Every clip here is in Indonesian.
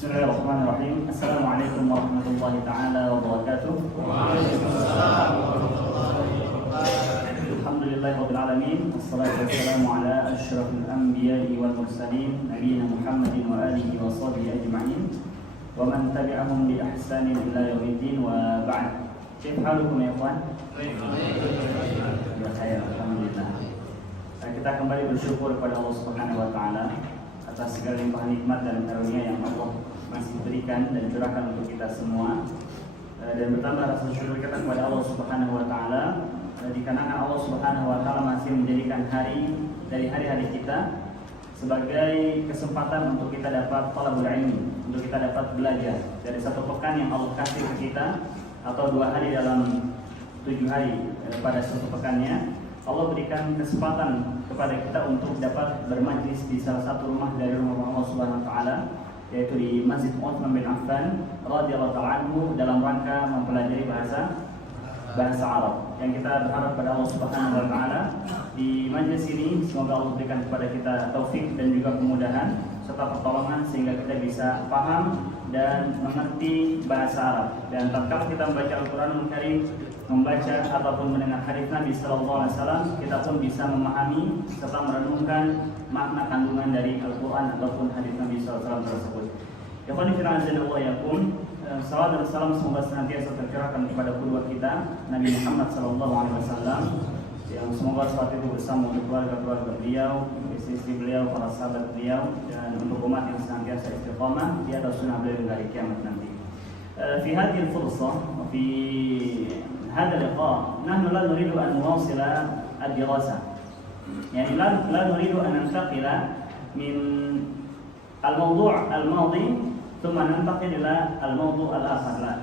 Bismillahirrahmanirrahim. Assalamualaikum warahmatullahi taala wabarakatuh. Waalaikumsalam warahmatullahi wabarakatuh. Alhamdulillahirabbil alamin. Wassalatu wassalamu ala asyrafil anbiya'i wal mursalin nabiyina Muhammadin wa alihi wa sahbihi ajma'in wa man tabi'ahum bi ihsanin ila yaumiddin wa ba'd. Kaifa halukum ya ikhwan? Baik, alhamdulillah. Kita kembali bersyukur kepada Allah Subhanahu wa taala atas segala limpahan nikmat dan karunia yang Allah masih berikan dan curahkan untuk kita semua, dan bertambah rasa syukur kita kepada Allah Subhanahu wa taala dikarenakan Allah Subhanahu wa taala masih menjadikan hari dari hari-hari kita sebagai kesempatan untuk kita dapat talabul ilmi, untuk kita dapat belajar dari satu pekan yang Allah kasih ke kita, atau 2 hari dalam 7 hari pada satu pekannya. Allah berikan kesempatan kepada kita untuk dapat bermajlis di salah satu rumah dari rumah Allah Subhanahu wa taala, yaitu di Masjid Utsman bin Affan radhiyallahu ta'ala anhu, dalam rangka mempelajari bahasa Arab. Yang kita berharap pada Allah Subhanahu wa taala di majlis ini semoga Allah berikan kepada kita taufik dan juga kemudahan serta pertolongan sehingga kita bisa paham dan mengerti bahasa Arab. Dan tatkala kita membaca Al-Qur'anul Karim, membaca ataupun mendengar hadis Nabi sallallahu alaihi wasallam, kita pun bisa memahami serta merenungkan makna kandungan dari Al-Qur'an ataupun hadis Nabi sallallahu alaihi wasallam tersebut. Ikhwani fillah azza wa yakum, salawat dan salam semoga senantiasa tercurahkan kepada kedua kita Nabi Muhammad sallallahu alaihi wasallam, yang semoga saat itu bersama untuk keluarga beliau, istri beliau, para sahabat beliau, dan untuk umat yang senantiasa istiqamah di atas sunnah beliau hingga hari kiamat nanti. في هذه الفرصة وفي هذا اللقاء نحن لا نريد أن نواصل الدراسة، يعني لا نريد أن ننتقل من الموضوع الماضي ثم ننتقل إلى الموضوع الآخر، لا،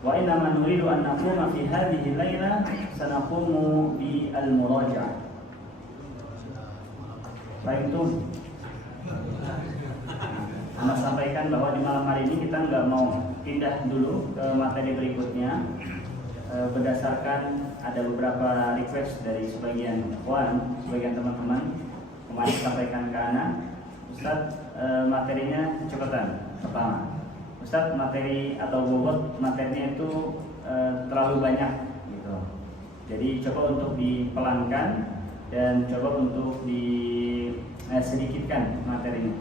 وإنما نريد أن نقوم في هذه الليلة سنقوم بالمراجعة. فهمتم؟ Anda sampaikan bahwa di malam hari ini kita nggak mau pindah dulu ke materi berikutnya, berdasarkan ada beberapa request dari sebagian teman-teman kemarin sampaikan ke Ana, Ustadz, materinya kecepatan. Pertama, Ustadz, materi atau bobot materinya itu terlalu banyak gitu. Jadi coba untuk dipelankan dan coba untuk sedikitkan materinya.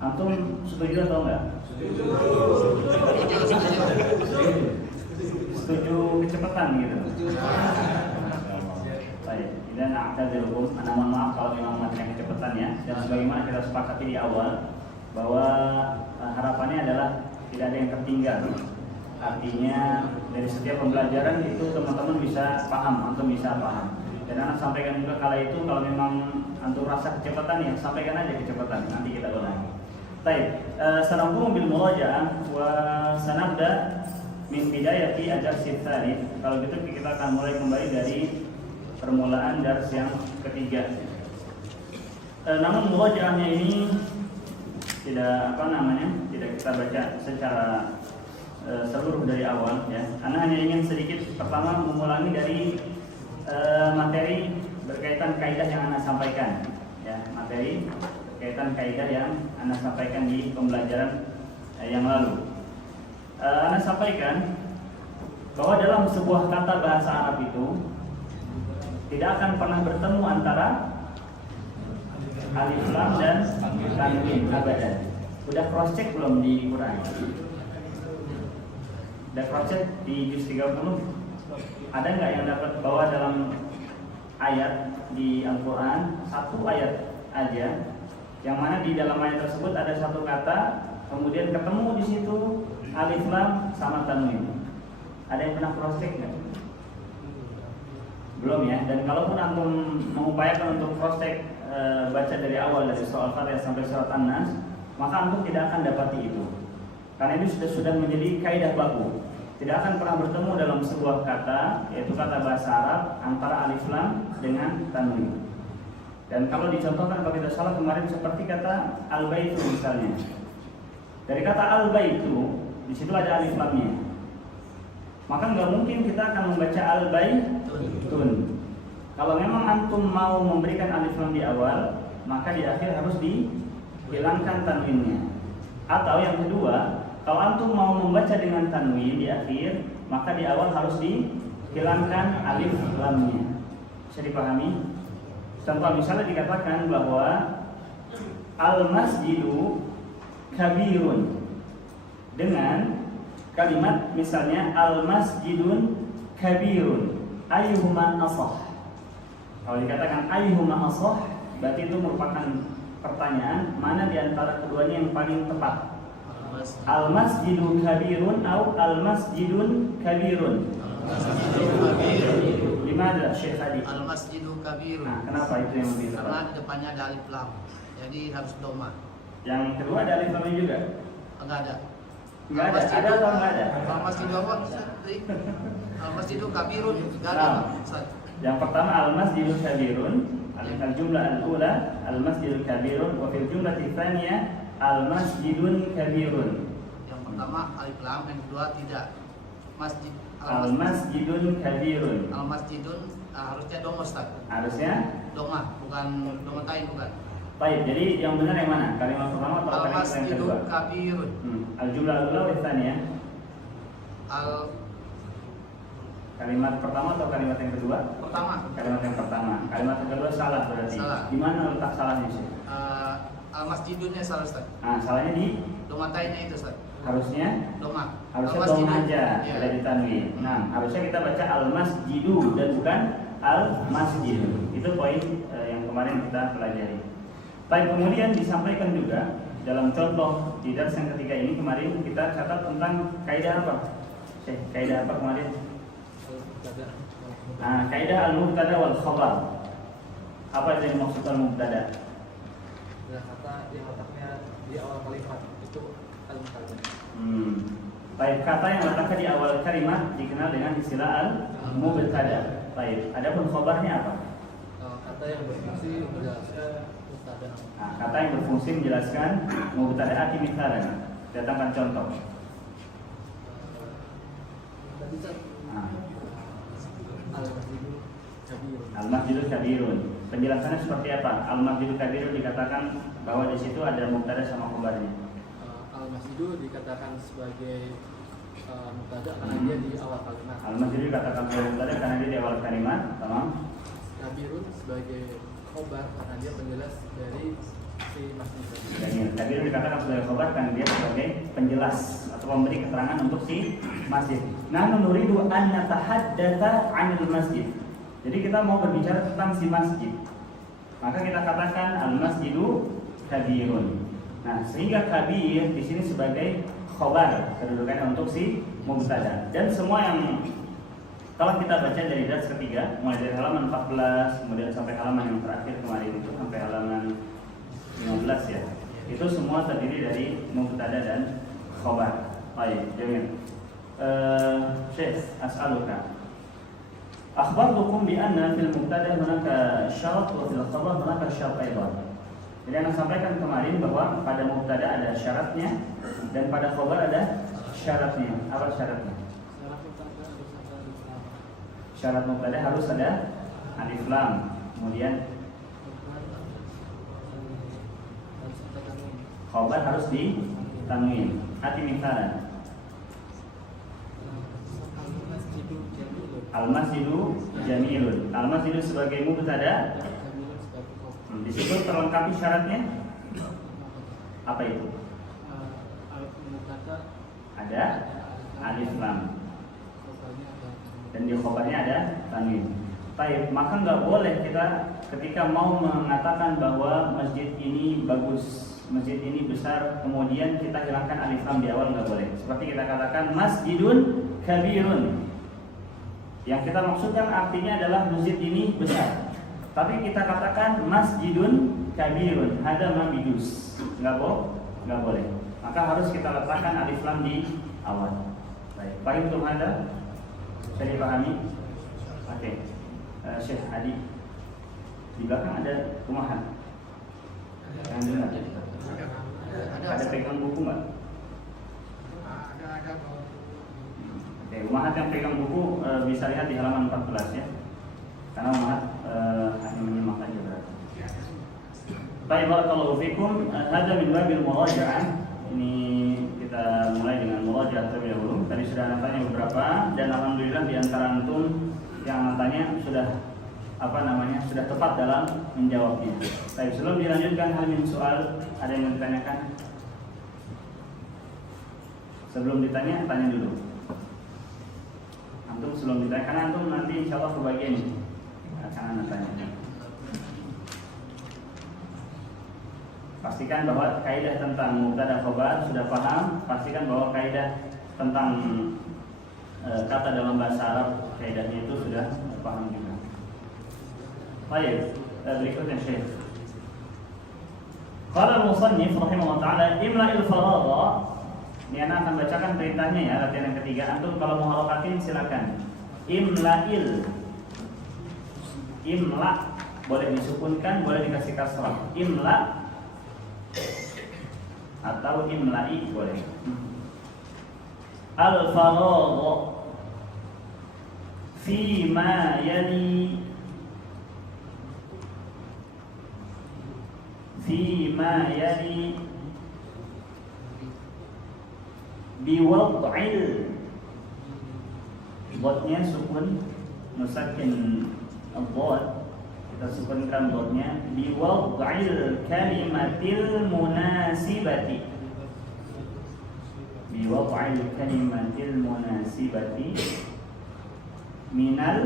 Antum setuju atau enggak? Setuju kecepatan gitu. Baik, dan a'tadzirkum, ana mohon maaf kalau memang materi kecepatan ya. Dan sebagaimana kita sepakati di awal bahwa harapannya adalah tidak ada yang tertinggal. Artinya dari setiap pembelajaran itu teman-teman bisa paham, antum bisa paham. Dan anak sampaikan juga kala itu kalau memang antum rasa kecepatan ya sampaikan aja kecepatan, nanti kita ulangi. Baik, sanaqum bil muraja'ah wa sanabda min bidayati ad-dars ats-tsalits. Kalau gitu kita akan mulai kembali dari permulaan dars yang ketiga. Namun muraja'ahnya ini tidak tidak kita baca secara seluruh dari awal ya. Ana hanya ingin sedikit pertama mengulangi dari materi berkaitan kaidah yang Ana sampaikan ya, materi berkaitan kaidah yang Ana sampaikan di pembelajaran yang lalu. Ana sampaikan bahwa dalam sebuah kata bahasa Arab itu tidak akan pernah bertemu antara alif lam dan tanwin abadan. Udah cross check belum di Quran? Udah cross check di juz 30? Ada nggak yang dapat bahwa dalam ayat di Al-Quran satu ayat aja yang mana di dalam ayat tersebut ada satu kata kemudian ketemu di situ alif lam sama tanwin? Ada yang pernah cross check nggak? Belum ya. Dan kalaupun antum mengupayakan untuk cross check baca dari awal dari surah Al-Fatihah sampai surat An-Nas, maka antum tidak akan dapati itu. Karena itu sudah menjadi kaidah baku. Tidak akan pernah bertemu dalam sebuah kata, yaitu kata bahasa Arab, antara alif lam dengan tanwin. Dan kalau dicontohkan kalau tidak salah kemarin seperti kata al-baitu misalnya. Dari kata al-baitu, di situ ada alif lamnya. Maka nggak mungkin kita akan membaca al-baitun. Kalau memang antum mau memberikan alif lam di awal, maka di akhir harus dihilangkan tanwinnya. Atau yang kedua, kalau antum mau membaca dengan tanwin di akhir, maka di awal harus dihilangkan alif lamnya. Bisa dipahami? Contoh misalnya dikatakan bahwa al-masjidu kabirun dengan kalimat misalnya al-masjidun kabirun ayyuhuma asah. Kalau dikatakan ayyuhuma asah, berarti itu merupakan pertanyaan mana di antara keduanya yang paling tepat. Al-masjidu kabirun atau al-masjidun kabirun. Gimana Syekh tadi? Al-masjidu kabirun. Nah, kenapa itu yang lebih tepat? Karena di depannya ada alif lam. Jadi harus doma. Yang kedua ada alif lamnya juga? Enggak ada. Enggak ada. Ada atau enggak ada? Al-masjidu apa? Al-masjidu kabirun. Enggak ada. Yang pertama al-masjidul kabirun, al-jumlah al-ula al-masjidul kabirun, wa fil jumlah tsaniyah al-masjidun kabirun. Yang pertama alif lam, yang kedua tidak. Masjid Al-masjidun kabirun. Al-masjidun harusnya doma Ustaz. Harusnya Doma, bukan doma tain bukan. baik, jadi yang benar yang mana? Kalimat pertama atau kalimat yang Al-masjidu kedua? kabirun. Al-jumlah al-ula wa tsaniyah. Kalimat pertama atau kalimat yang kedua? Pertama. Kalimat yang pertama. Kalimat yang kedua salah berarti. Salah. Di mana letak salahnya sih? Al-masjidunnya salah Ustaz. Nah, salahnya di Doma tainnya itu Ustaz. harusnya Doma. dom aja, Ya. tidak ditanwin. Nah, harusnya kita baca al-masjidu dan bukan al-masjid. Itu poin yang kemarin kita pelajari. Baik, kemudian disampaikan juga dalam contoh di dars yang ketiga ini kemarin kita catat tentang kaidah apa? Kaidah apa kemarin? Nah, kaidah al-mubtada wal khabar. Apa yang dimaksud al-mubtada? Kata yang letaknya di awal kalimat itu al-mubtada. Baik, kata yang letaknya di awal kalimat dikenal dengan istilah al-mubtada. Baik, adapun khabarnya apa? Kata yang berfungsi menjelaskan mubtada. Nah, kata yang berfungsi menjelaskan mubtada'ati mithalan. Datangkan contoh. Tadi Ustaz, al-masjidu kabirun. Al-masjidul kabirun. Penjelasannya seperti apa? Al-masjidul kabirun dikatakan bahwa di situ ada mubtada sama khabarnya. Al-masjidu dikatakan sebagai mubtada karena dia di awal kalimat. Al-masjidul dikatakan sebagai mubtada karena dia di awal kalimat, tamam? Kabirun sebagai khobar karena dia penjelas dari si masjid. Kabirun dikatakan sebagai khabar karena dia sebagai penjelas atau memberi keterangan untuk si masjid. Nah, nuridu an natahaddatsa 'anil masjid. Jadi kita mau berbicara tentang si masjid. Maka kita katakan al-masjidu kabirun. Nah, sehingga kabir di sini sebagai khobar kedudukannya untuk si mubtada. Dan semua yang kalau kita baca dari dars ketiga, mulai dari halaman 14 kemudian sampai halaman yang terakhir kemarin itu sampai halaman 15 ya. Itu semua terdiri dari mubtada dan khobar. Baik, jangan. Syekh, as'aluka. Akhbartukum bi anna fil mubtada hunaka syarat wa fil khabar hunaka syarat aidan. Jadi Anda sampaikan kemarin bahwa pada mubtada ada syaratnya dan pada khabar ada syaratnya. Apa syaratnya? Syarat mubtada harus ada alif lam. Kemudian khabar harus di tanwin. Ati mithalan. Al-masjidu jamilun. Al-masjidu sebagai mubtada. Di situ terlengkapi syaratnya. Apa itu? Ada alif lam. Dan di khabarnya ada tanwin. Baik, maka nggak boleh kita ketika mau mengatakan bahwa masjid ini bagus, masjid ini besar, kemudian kita hilangkan alif lam di awal, nggak boleh. Seperti kita katakan masjidun kabirun. Yang kita maksudkan artinya adalah masjid ini besar. Tapi kita katakan masjidun kabirun, hada mabidus. Nggak boleh. Maka harus kita letakkan alif lam di awal. Baik, paham untuk Anda? Bisa dipahami? Oke. Syekh Adi, di belakang ada rumahan. Yang dengar? Ada pegang buku nggak? Ada. Oke, rumahat yang pegang buku bisa lihat di halaman 14 ya. Karena rumahat hanya menyimak aja berarti. Baik, barakallahu fikum. Hadza min babil muraja'ah. ini kita mulai dengan murajaah terlebih dahulu. Tadi sudah Anda tanya beberapa dan alhamdulillah di antara antum yang tanya sudah sudah tepat dalam menjawabnya. Baik, sebelum dilanjutkan hal min soal, ada yang ditanyakan? Sebelum ditanya, tanya dulu. Antum sebelum ditanya, karena antum nanti insya Allah kebagian ini. Jangan tanya. Pastikan bahwa kaidah tentang mubtada khabar sudah paham. Pastikan bahwa kaidah tentang kata dalam bahasa Arab, kaidahnya itu sudah paham juga. Baik, berikutnya Syekh. Qala al-musannif rahimahullah taala imla'il farada. Ini anak akan bacakan perintahnya ya, latihan yang ketiga. Antum kalau mau harokatin silakan. Imla'il. Imla boleh disukunkan, boleh dikasih kasrah. Imla atau imla'i boleh. Al-farada fi ma yali فيما يلي بوضع ضadnya sukun musakin ad-dhad, kita sukunkan dhatnya biwad'il kalimatil munasibati, biwad'il kalimatil munasibati minal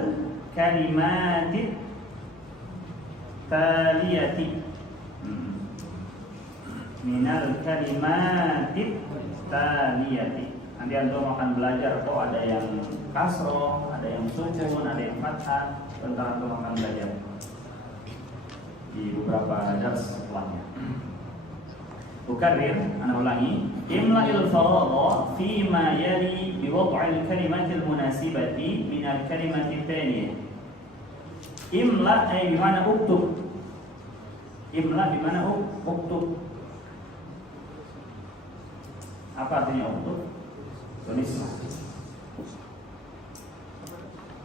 kalimatit taliyati, minal kalimatit taliyati. Nanti antum akan belajar kok ada yang kasroh, ada yang sukun, ada yang fathah. Tentang antum akan belajar di beberapa dars setelahnya. Ukarrir, ana ulangi. Imla'il farada fi ma yali bi wad'il kalimatil munasibati minal kalimatit taliyah. Imla ay bimana uktub. Imla bimana uktub. Apa artinya untuk? Tulislah.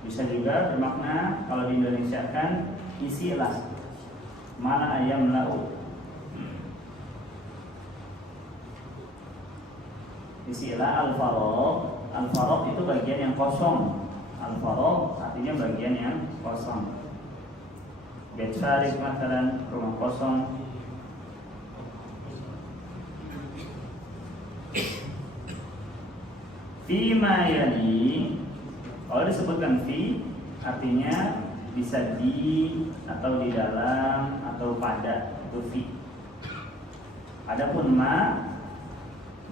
Bisa juga bermakna kalau di Indonesia kan isilah. Mana ayam lau? Isilah al-farad. Al-farad itu bagian yang kosong. Al-farad artinya bagian yang kosong. Bait syarif misalkan rumah kosong. Fima yali, kalau disebutkan fi artinya bisa di atau di dalam atau pada, itu fi. Adapun ma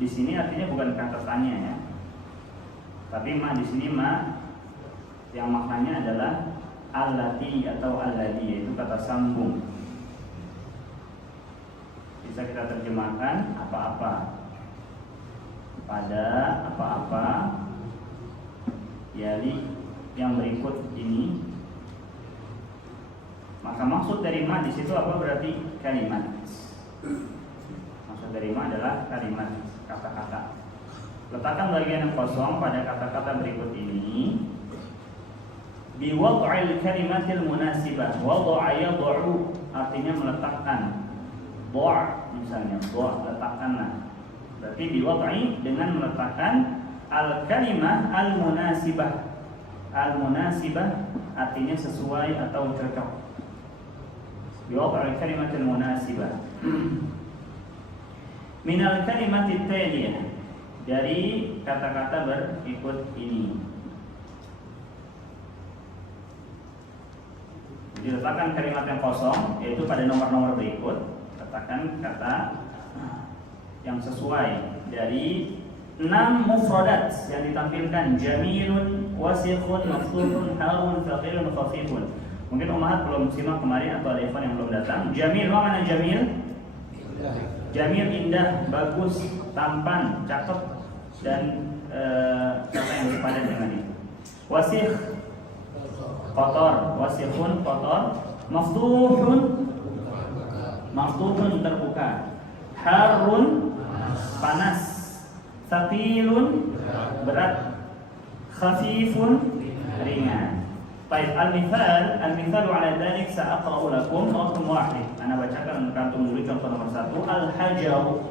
di sini artinya bukan kata tanya ya, tapi ma di sini ma yang maknanya adalah allati atau alladhi, yaitu kata sambung. Bisa kita terjemahkan apa-apa, pada apa-apa yali yang berikut ini. Maka maksud dari ma di situ apa berarti? Kalimat. Maksud dari ma adalah kalimat, kata-kata. Letakkan bagian yang kosong pada kata-kata berikut ini. Bi wad'il kalimatil munasibah. Wad'a yad'u artinya meletakkan. Dha' misalnya, dha' letakkanlah. Berarti diwad'i dengan meletakkan al-kalimah al-munasibah. Al-munasibah artinya sesuai atau cocok. Diwad'i al-kalimat al-munasibah. Minal kalimat at-taliyah, dari kata-kata berikut ini. Jadi letakkan kalimat yang kosong, yaitu pada nomor-nomor berikut. Letakkan kata yang sesuai dari 6 mufradat yang ditampilkan: jamilun, wasikhun, maftuhun, harun, faqirun, khafifun. Mungkin ummahat belum simak kemarin atau ada ikhwan yang belum datang. Jamil, mana jamil? Jamil indah, bagus, tampan, cakep, dan kata yang sepadan dengan itu. Wasikh kotor, wasikhun kotor, maftuhun terbuka, harun panas, thaqilun berat, khafifun ringan. Baik, al-mithal ala dzalik sa'aqra'u lakum raqam wahid. Ana bacakan untuk antum dulu contoh nomor 1. Al-hajaru.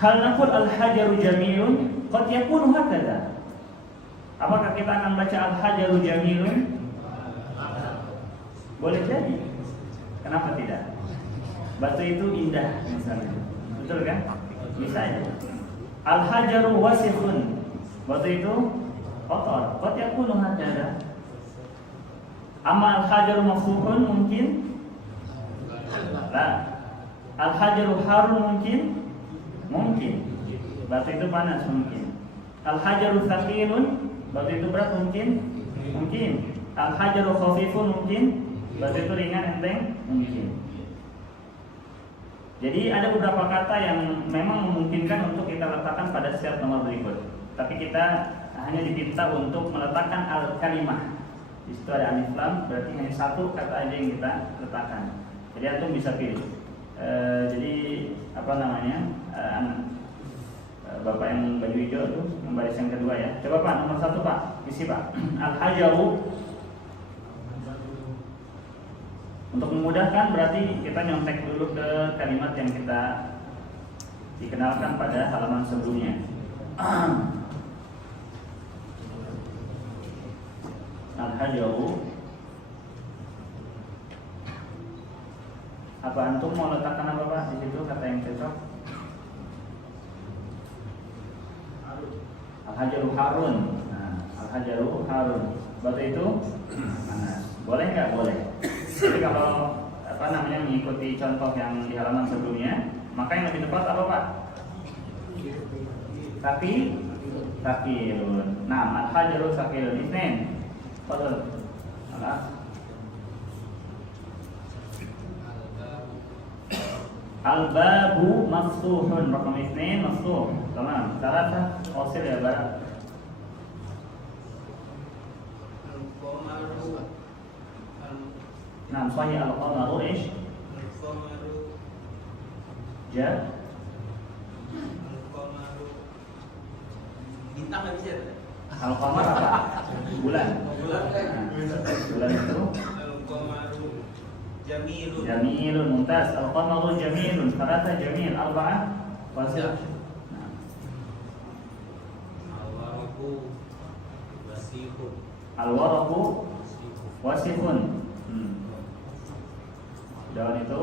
Hal naqul al-hajaru jamilun? Qad yakunu hakadha. Apakah kita akan baca al-hajaru jamilun? Boleh jadi. Kenapa tidak? Batu itu indah misalnya. Betul kan? Misalnya. Al-hajaru wasikhun. Batu itu kotor. Qad yakunu hakadha. Amma al-hajaru mafsuhun mungkin? La. Al-hajaru harun mungkin? Mungkin. Batu itu panas mungkin. Al-hajaru thaqilun, batu itu berat mungkin? Mungkin. Al-hajaru khafifun mungkin? Batu itu ringan enteng? Mungkin. Jadi ada beberapa kata yang memang memungkinkan untuk kita letakkan pada setiap nomor berikut. Tapi kita hanya diminta untuk meletakkan al-kalimah. Di situ ada alif lam, berarti hanya satu kata aja yang kita letakkan. Jadi antum bisa pilih. Jadi apa namanya? Bapak yang baju hijau itu yang baris yang kedua ya. Coba Pak, nomor 1 Pak, isi Pak. Al-hajaru. Untuk memudahkan berarti kita nyontek dulu ke kalimat yang kita dikenalkan pada halaman sebelumnya. Al-hajaru. Apa antum mau letakkan apa Pak di situ kata yang cocok? Al-hajaru harun. Nah, al-hajaru harun. Batu itu panas. Boleh nggak? Boleh. Jadi kalau apa namanya mengikuti contoh yang di halaman sebelumnya, maka yang lebih tepat apa Pak? Thaqilun. Nah, al-hajaru thaqilun. Isnin. Betul. Al-babu maftuhun. Rakam isnin maftuh. Tamam. Salasa qasil ya Barak. Nah, sahih al-qamaru ish? Ja? Bintang nggak bisa. Al-qamar apa? Bulan. Bulan. Bulan itu Al-qamaru jamilun. jamilun, mumtaz. Al-qamaru jamilun. Salasa jamil. Arba'ah qasil. Al-waraqu wasihun. Al-waraqu wasifun. Daun itu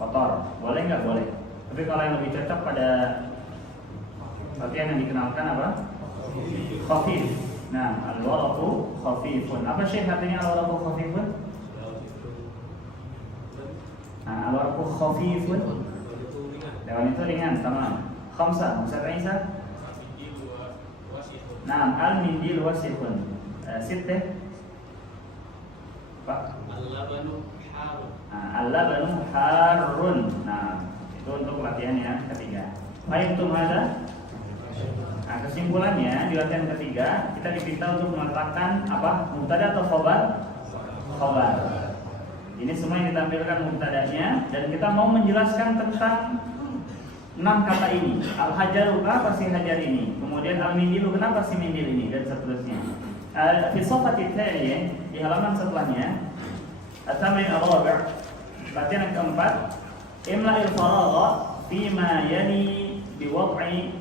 kotor. Boleh nggak? Boleh. Tapi kalau yang lebih cocok pada bagian yang dikenalkan apa? Khafif. Nah, al-waraqu khafifun. Apa sih artinya al-waraqu khafifun? Nah, al-waraqu khafifun. Daun itu ringan, tamam. Khamsah, Ustaz Isa. Nah, al-mindil wasifun. Sittah. Pak. Al-labanu harun. Al-labanu harun. Nah, itu untuk latihan yang ketiga. Baik, untuk ada. Nah, kesimpulannya di latihan ketiga kita diminta untuk meletakkan apa? Mubtada atau khobar? Khobar. Ini semua yang ditampilkan mubtadanya dan kita mau menjelaskan tentang 6 kata ini. Al-hajaru, apa sih hajar ini? Kemudian al-mindilu, kenapa sih mindil ini? Dan seterusnya. Fi shafati tsaniyah, di halaman setelahnya, at-tamrin ar-rabi', latihan yang keempat, imla'il faragha fima yali biwad'i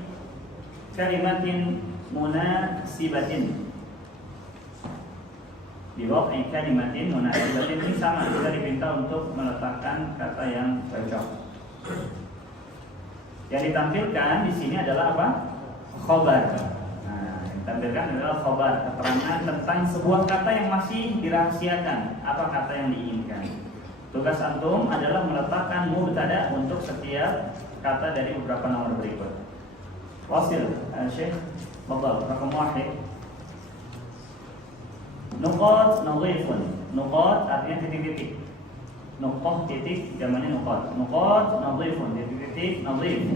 kalimatin munasibatin. Biwad'i kalimatin munasibatin, ini sama, kita diminta untuk meletakkan kata yang cocok. Yang ditampilkan di sini adalah apa? Khobar. Nah, yang ditampilkan adalah khobar, keterangan tentang sebuah kata yang masih dirahasiakan. Apa kata yang diinginkan? Tugas antum adalah meletakkan mubtada untuk setiap kata dari beberapa nomor berikut. Wasil, Syekh, fadhal, rakam 1. Nuqat nadhifun. Nuqat artinya titik-titik. Nuqah titik zamannya nuqat. Nuqat nadhifun, titik-titik nadhif.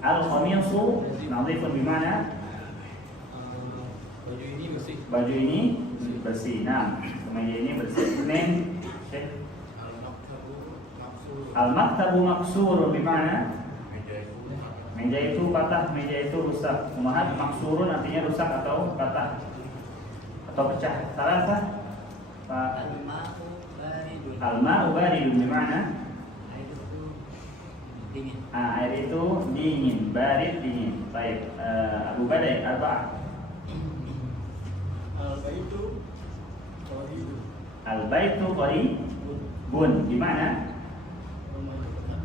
Al-qamisu nadhifun bimana? Baju ini bersih. Baju ini bersih. Nah, kemeja ini bersih. Senin, Syekh. Al-maktabu maksurun bimana? Meja itu patah, meja itu rusak. Umahat maksurun artinya rusak atau patah atau pecah. Salasa Pak. Al-ma'u baridun bimana? Dingin. Air itu dingin, barid dingin. Baik, Abu Badai, arba'ah. Al-baitu qaribun. Gimana?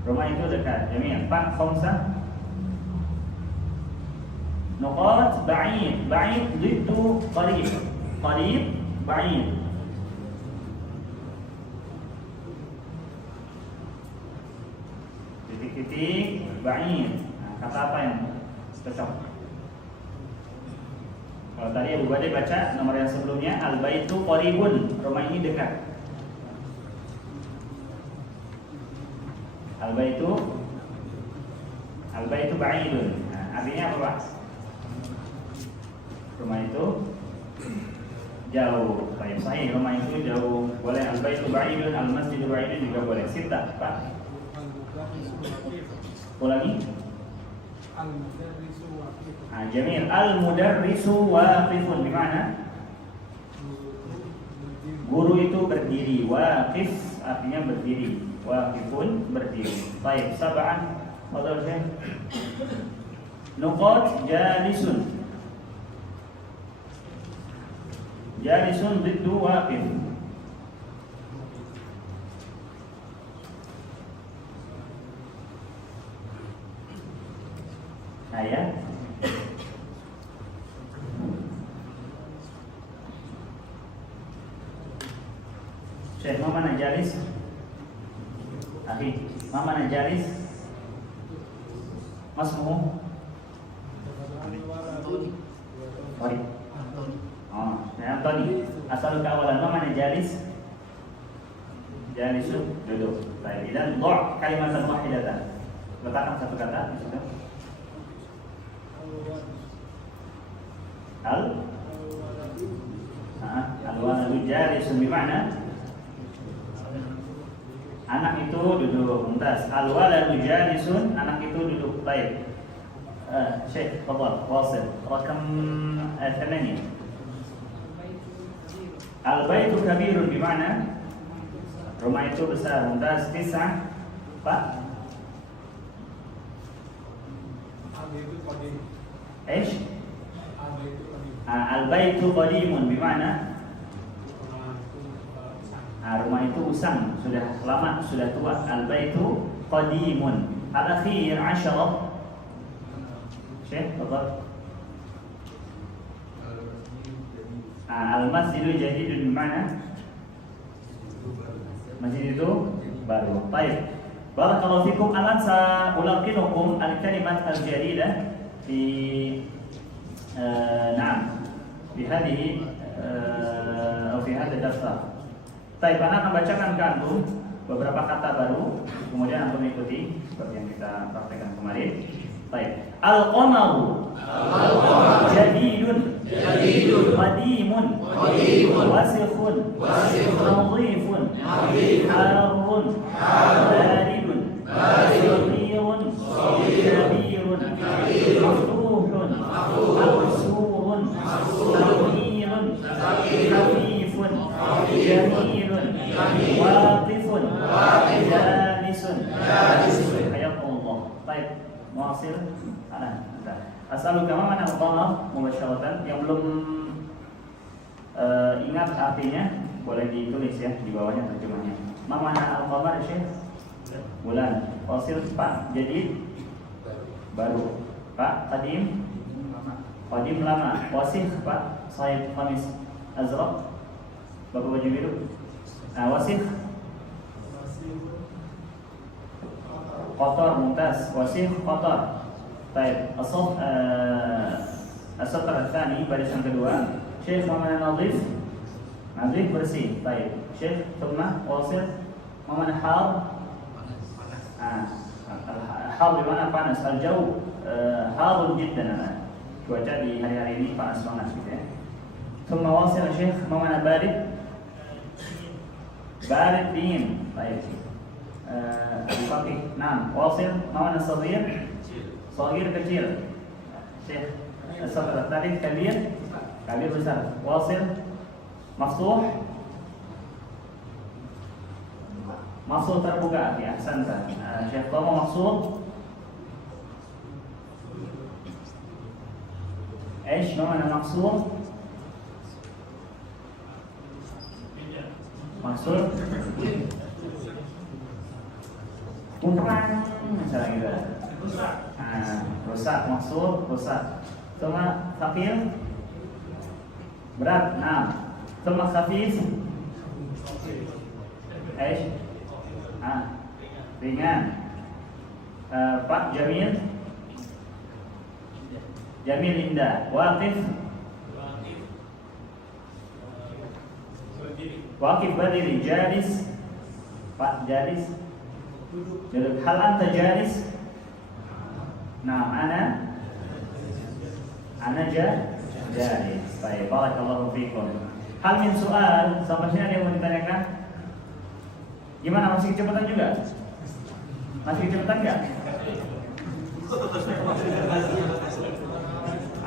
Rumah itu dekat. Jami'an. Pak, khamsah. Nuqat ba'id. Ba'id diddu qarib. Qarib, ba'id. Titik-titik ba'id. Kata apa yang cocok? Kalau tadi Abu Badai baca nomor yang sebelumnya, al-baitu qaribun. Rumah ini dekat. Al-baitu ba'idun. Artinya apa, Pak? Rumah itu jauh. Baik, sahih, rumah itu jauh. Boleh al-baitu ba'idun, al-masjidu ba'idun juga boleh. Sita, Pak. Ulangi. Jamil. Al-mudarrisu waqifun. Gimana? Guru itu berdiri. Waqif artinya berdiri. Waqifun berdiri. Baik, sab'an. Fadhal Syekh. Nuqat jalisun. Jalisun diddu waqif. Ayat. Syekh, ma mana jalis? Akhi, ma mana jalis? Masmuhu? Antoni. Sorry. Antoni. Oh, Antoni. Asal kawalan, ma mana jalis? Jalisun duduk. Baik, dan dha' kalimatan wahidatan. Letakkan satu kata di situ. Al-waladu jalisun bima'na anak itu duduk. Mumtaz. Al-waladu jalisun, anak itu duduk. Baik. Syekh, tafadhal, wasil. Rakam 8. Al-baitu kabirun bima'na rumah itu besar. Mumtaz. 9. Pak. Eish? Al-baitu qadimun bima'na rumah itu usang, sudah lama, sudah tua. Al-baitu qadimun. Al-akhir 10. Syekh, tafadhal. Al-masjidu jadidun bima'na masjid itu baru. Baik. Barakallahu fikum. Alan sa'ulaqinukum al-kalimat al-jadidah fi في هذه أو في هذا الدفتر. Baik, Anda akan bacakan ke antum beberapa kata baru, kemudian antum ikuti seperti yang kita praktekkan kemarin. Baik, al-qamaru jadidun qadimun wasikhun nadhifun harun baridun saghirun kabirun maftuhun maqsurun tawilun khafifun jamilun waqifun jalisun. Hayakumullah. Baik, muasil. Asaluka ma mana al-qamar mubasyaratan. Yang belum ingat artinya boleh ditulis ya di bawahnya terjemahnya. Ma mana al-qamar, Syekh? Bulan. Wasil, Pak. Jadid baru. Pak. Qadim qadim lama. Wasih, Pak. Said Khamis Azraq. Bapak baju biru. Wasih kotor. Mumtaz. Wasih kotor. Baik. As-satr al-thani, barisan kedua. Syekh Muhammad Nadhif. Nadhif bersih. Baik. Syekh Thumma Wasil Muhammad Har. Har di mana panas. Al-jaw harun jiddan. Cuaca di hari-hari ini panas banget gitu ya. Thumma Wasil Syekh Muhammad Barid. Barid dingin. Baik. Al-Faqih. Naam. Wasil Muhammad Saghir. Saghir kecil. Syekh As-Sabr tadi kabir. Kabir besar. Wasil Maftuh. Mafsul terbuka ya, ahsanta. Syekh Tomo mafsul. ايش ما معنى مقصور؟ مقصور kurang misalnya gitu. Rusak maksud rusak. Sama thaqil berat. Sama khafif ringan. Pak Jamil indah. Waqif berdiri. Jalis Pak jalis. Duduk. Hal anta jalis? Nah, ana jalis. Baik, barakallahu fikum. Hal min soal, sampai sini ada yang mau ditanyakan? Gimana, masih kecepatan juga? Masih kecepatan enggak?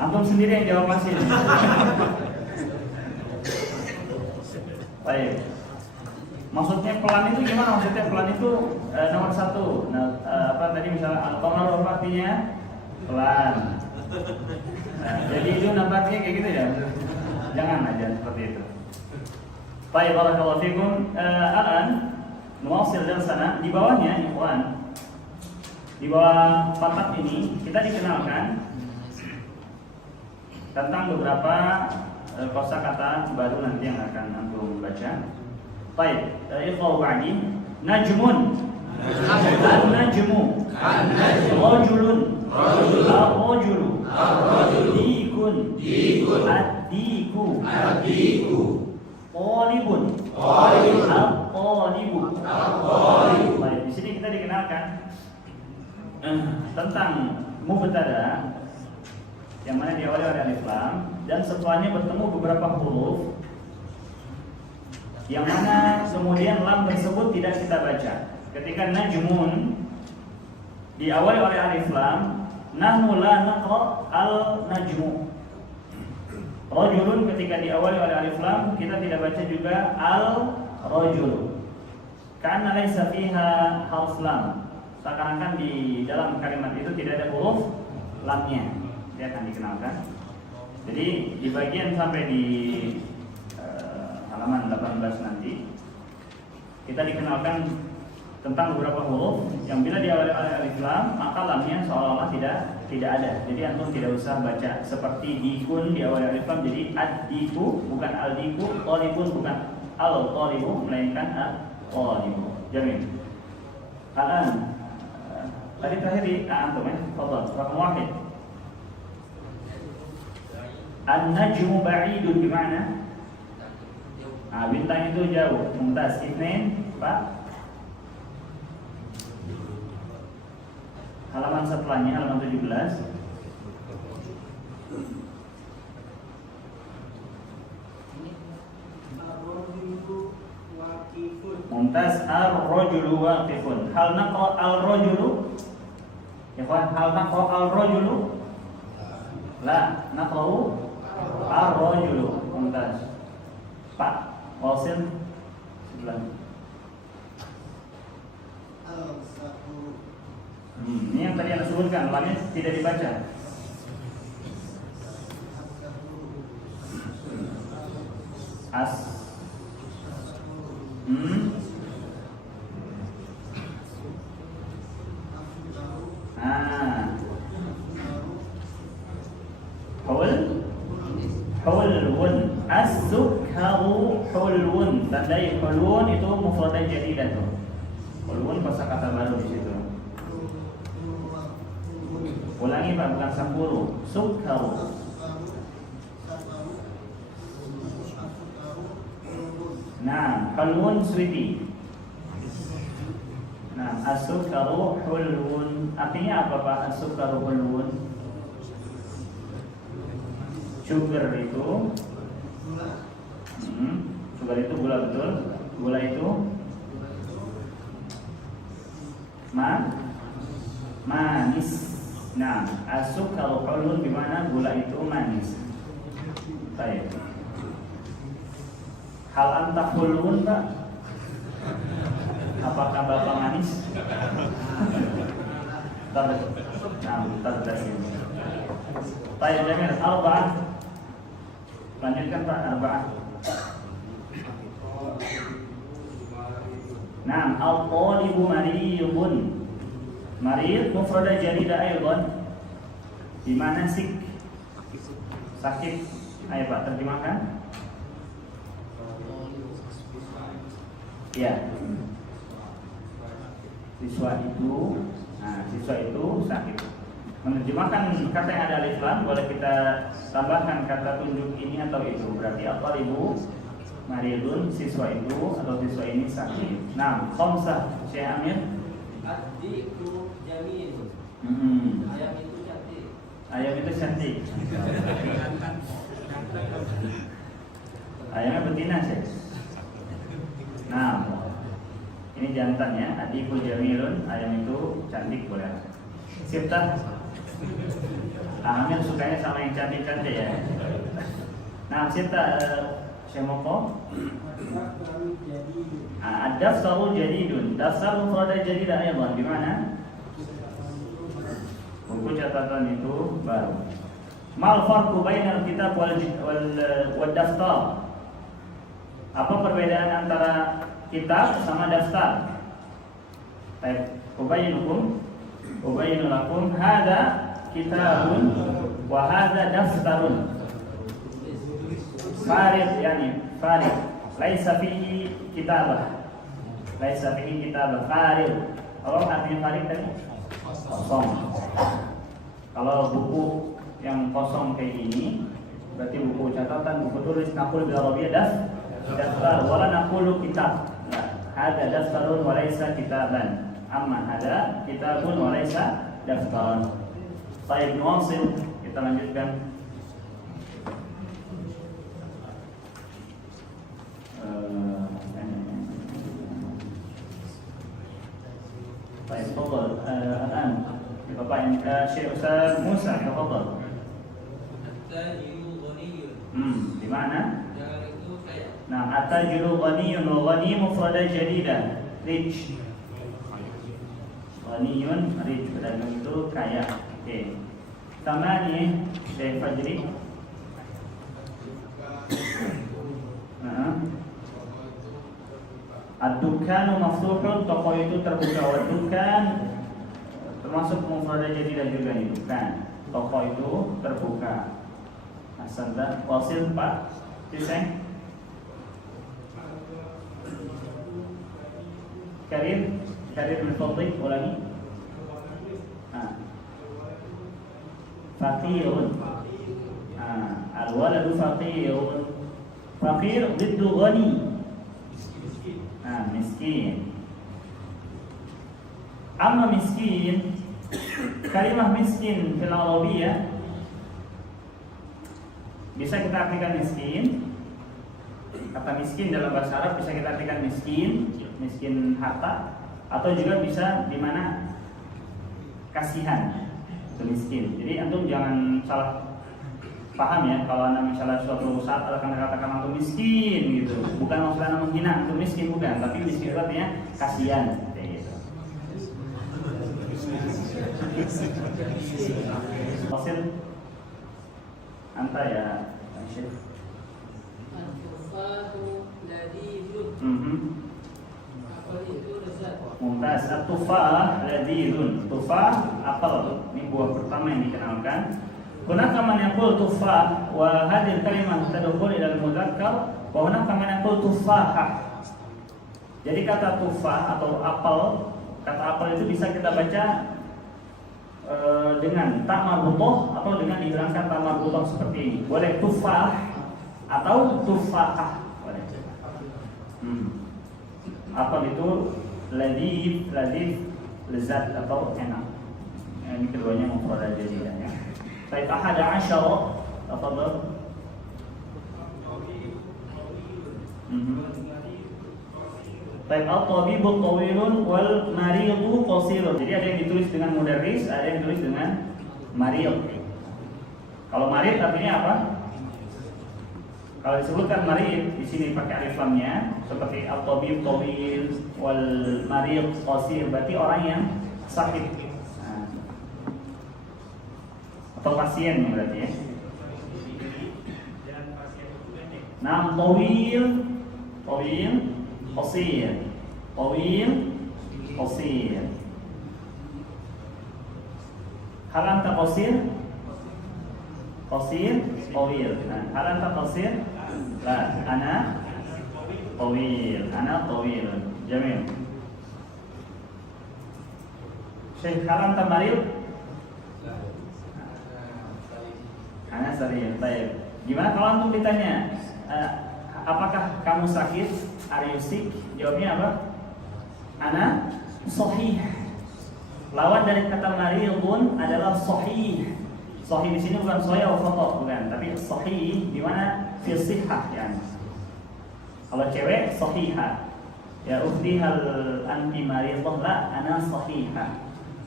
Antum sendiri yang jawab masih. Baik. Maksudnya pelan itu gimana? Maksudnya pelan itu nomor satu. Tadi misalnya al-qamar artinya pelan. Jadi itu nampaknya kayak gitu ya. Jangan aja seperti itu. Baik, barakallahu fikum. Nuwasil dari sana di bawahnya, ikhwan. Di bawah fathah ini kita dikenalkan tentang beberapa kosakata baru nanti yang akan antum baca. Baik, iqra ba'di. Najmun. An-najmu. Rajulun. Ar-rajulu. Dikun. Ad-diku. Talibun. At-talibu. Baik, di sini kita dikenalkan tentang mubtada yang mana diawali oleh alif lam dan setelahnya bertemu beberapa huruf yang mana kemudian lam tersebut tidak kita baca. Ketika najmun diawali oleh alif lam, nahnu la naqra al-najmu. Rajulun ketika diawali oleh alif lam, kita tidak baca juga al-rajul. Karena laisa fiha harf lam. Seakan-akan di dalam kalimat itu tidak ada huruf lamnya. Dia akan dikenalkan. Jadi di bagian sampai di halaman 18 nanti kita dikenalkan tentang beberapa huruf yang bila diawali oleh alif lam maka lamnya seolah-olah tidak ada. Jadi antum tidak usah baca seperti dikun diawali alif lam jadi ad-diku bukan al-diku, talibun bukan al-talibu melainkan al-talibu. Jamil. Tadi terakhir di antum ya. Fadhal. Rakam 1. An-najmu ba'idun gimana? Bintang itu jauh. Mumtaz. Itnain, Pak. Halaman setelahnya, halaman 17. Mumtaz. Ar-rajulu waqifun. Hal naqra al-rajulu? Ikhwan, hal naqra al-rajulu? La, naqra'u ar-rajulu. Mumtaz. Pak Wasil sebelah. Ini yang tadi Anda sebutkan, lamnya tidak dibaca. As. Hulwun. As-sukharu hulwun. Tandai hulwun itu mufradan jadidan tuh. Hulwun kosakata baru di situ. Ulangi Pak, bukan sampuru. Sukharu. Nah, hulwun sweetie. Nah, as-sukharu hulwun. Artinya apa Pak? As-sukharu hulwun. Sugar itu sugar itu gula, betul. Gula itu manis. Nah, as-sukharu hulwun gimana? Gula itu manis. Baik. Hal anta hulwun Pak? Apakah Bapak manis? Tabasim. Baik, Jamil, arba'ah. Lanjutkan Pak, arba'ah. Naam, al-talibu mariyun. Mariyun mufradah jarida aydan. Di mana sik? Sakit. Ayo Pak, terjemahkan. Ya. Siswa itu sakit. Menerjemahkan kata yang ada alif lam, boleh kita tambahkan kata tunjuk ini atau itu. Berarti apa ibu? Maridun, siswa itu atau siswa ini sakit. Nah, khamsah, Syekh Amir. Ad-diku jamil. Ayam itu cantik. Ayam itu cantik. Ayamnya betina, Syekh. Nah, ini jantannya. Adikul jamilun, ayam itu cantik boleh. Sipta. Amir sukanya sama yang cantik-cantik ya. Nah, Sipta, Syekh Moko. Ad-daftaru jadidun. Daftar mufradah jadidah aydan. Di mana? Buku catatan itu baru. Mal farqu bainal kitab wal daftar? Apa perbedaan antara kitab sama daftar? Baik, ubayyinu lakum hadza kitabun wa hadza daftarun. Farid yani farid, laisa fihi kitabah. Laisa fihi kitabah, farid. Kalau artinya farid tadi kosong. Kalau buku yang kosong kayak ini berarti buku catatan, buku tulis. Naqul bil arabiyah daftar wala naqulu kitab. Hadza daftarun wa laisa kitaban. Amma hadza kitabun wa laisa daftaran. Baik, nuwasil, kita lanjutkan. Baik, tafadhal. Al-an Bapak Syekh Ustaz Musa, tafadhal. At-tajiru ghaniyun. Di mana? Jangan itu kaya. Nah, at-tajiru ghaniyun wa ghani mufradah jadidah. Rich. Ghaniyun, rich, pedagang itu kaya. Oke. Tamani Syekh Fajri. Ad-dukanu maftuhun, toko itu terbuka. Ad-dukan termasuk mufradah jadidah juga nih, dukan. Toko itu terbuka. Asanta, wasil Pak. Kisah. Karir min fadlik, ulangi. Faqirun. Al-waladu faqirun. Faqir diddu ghani. Miskin. Amma miskin, kalimah miskin fil arabiyah bisa kita artikan miskin. Kata miskin dalam bahasa Arab bisa kita artikan miskin harta, atau juga bisa di mana kasihan, itu miskin. Jadi antum jangan salah paham ya, kalau anda misalnya suatu saat akan katakan antum miskin gitu, bukan maksudnya anda menghina antum miskin, bukan, tapi miskin itu artinya kasihan kayak gitu. Hasil anta ya Syekh. At-tuffahu ladidun. Apel itu lezat. Mumtaz. At-tufah ladidun. Tufah apel, ini buah pertama yang dikenalkan. Hunaka man yaqul tufah wa hadhihi kalimah tadkhulu ila al-mudzakkar wa hunaka man yaqul tufahah. Jadi kata tufah atau apel, kata apel itu bisa kita baca dengan ta marbutah atau dengan dihilangkan ta marbutah seperti ini. Boleh tufah atau tufahah. Boleh. Apel itu ladif, lezat atau enak. Ini keduanya mufradah jadidah ya. Baik, ahada asyara, tafadhal. Baik, at-tabibu tawilun wal maridu qasirun. Jadi ada yang ditulis dengan mudarris, ada yang ditulis dengan marid. Kalau marid artinya apa? Kalau disebutkan marid di sini pakai alif lamnya seperti at-tabib tawil wal marid qasir, berarti orang yang sakit. Nah, atau pasien berarti ya. Nah, tawil qasir. Tawil qasir. Hal anta qasir? Qasir, tawil. Nah, hal anta qasir? La, ana tawil. Ana tawil. Jamil. Syekh, hal anta marid? Ana sarir. Baik. Gimana kalau antum ditanya, apakah kamu sakit? Are you sick? Jawabnya apa? Ana sahih. Lawan dari kata maridun adalah sahih. Sahih di sini bukan sahih atau khata, bukan, tapi sahih di mana fi sihhah yani. Kalau cewek sahihah. Ya ukhti hal anti maridah? La, ana sahihah.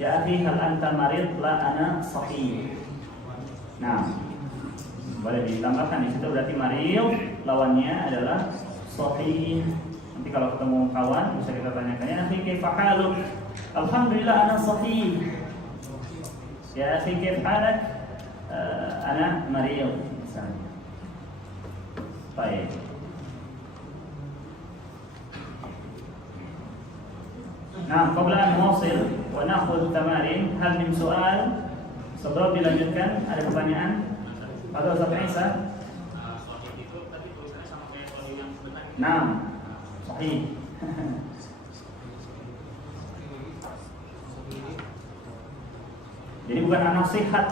Ya akhi hal anta marid? La, ana sahih. Nah, boleh ditambahkan di situ, berarti marid lawannya adalah sahih. Nanti kalau ketemu kawan bisa kita tanyakan, ya akhi kaifa haluk? Alhamdulillah ana sahih. Ya akhi kaif halak? Ana marid misalnya. Baik. Nah, qabla an nuwasil wa na'khudh tamarin, hal min soal? Sebelum dilanjutkan, ada pertanyaan? Atau Ustaz Isa? Nah, sahih. Jadi bukan anak sihat.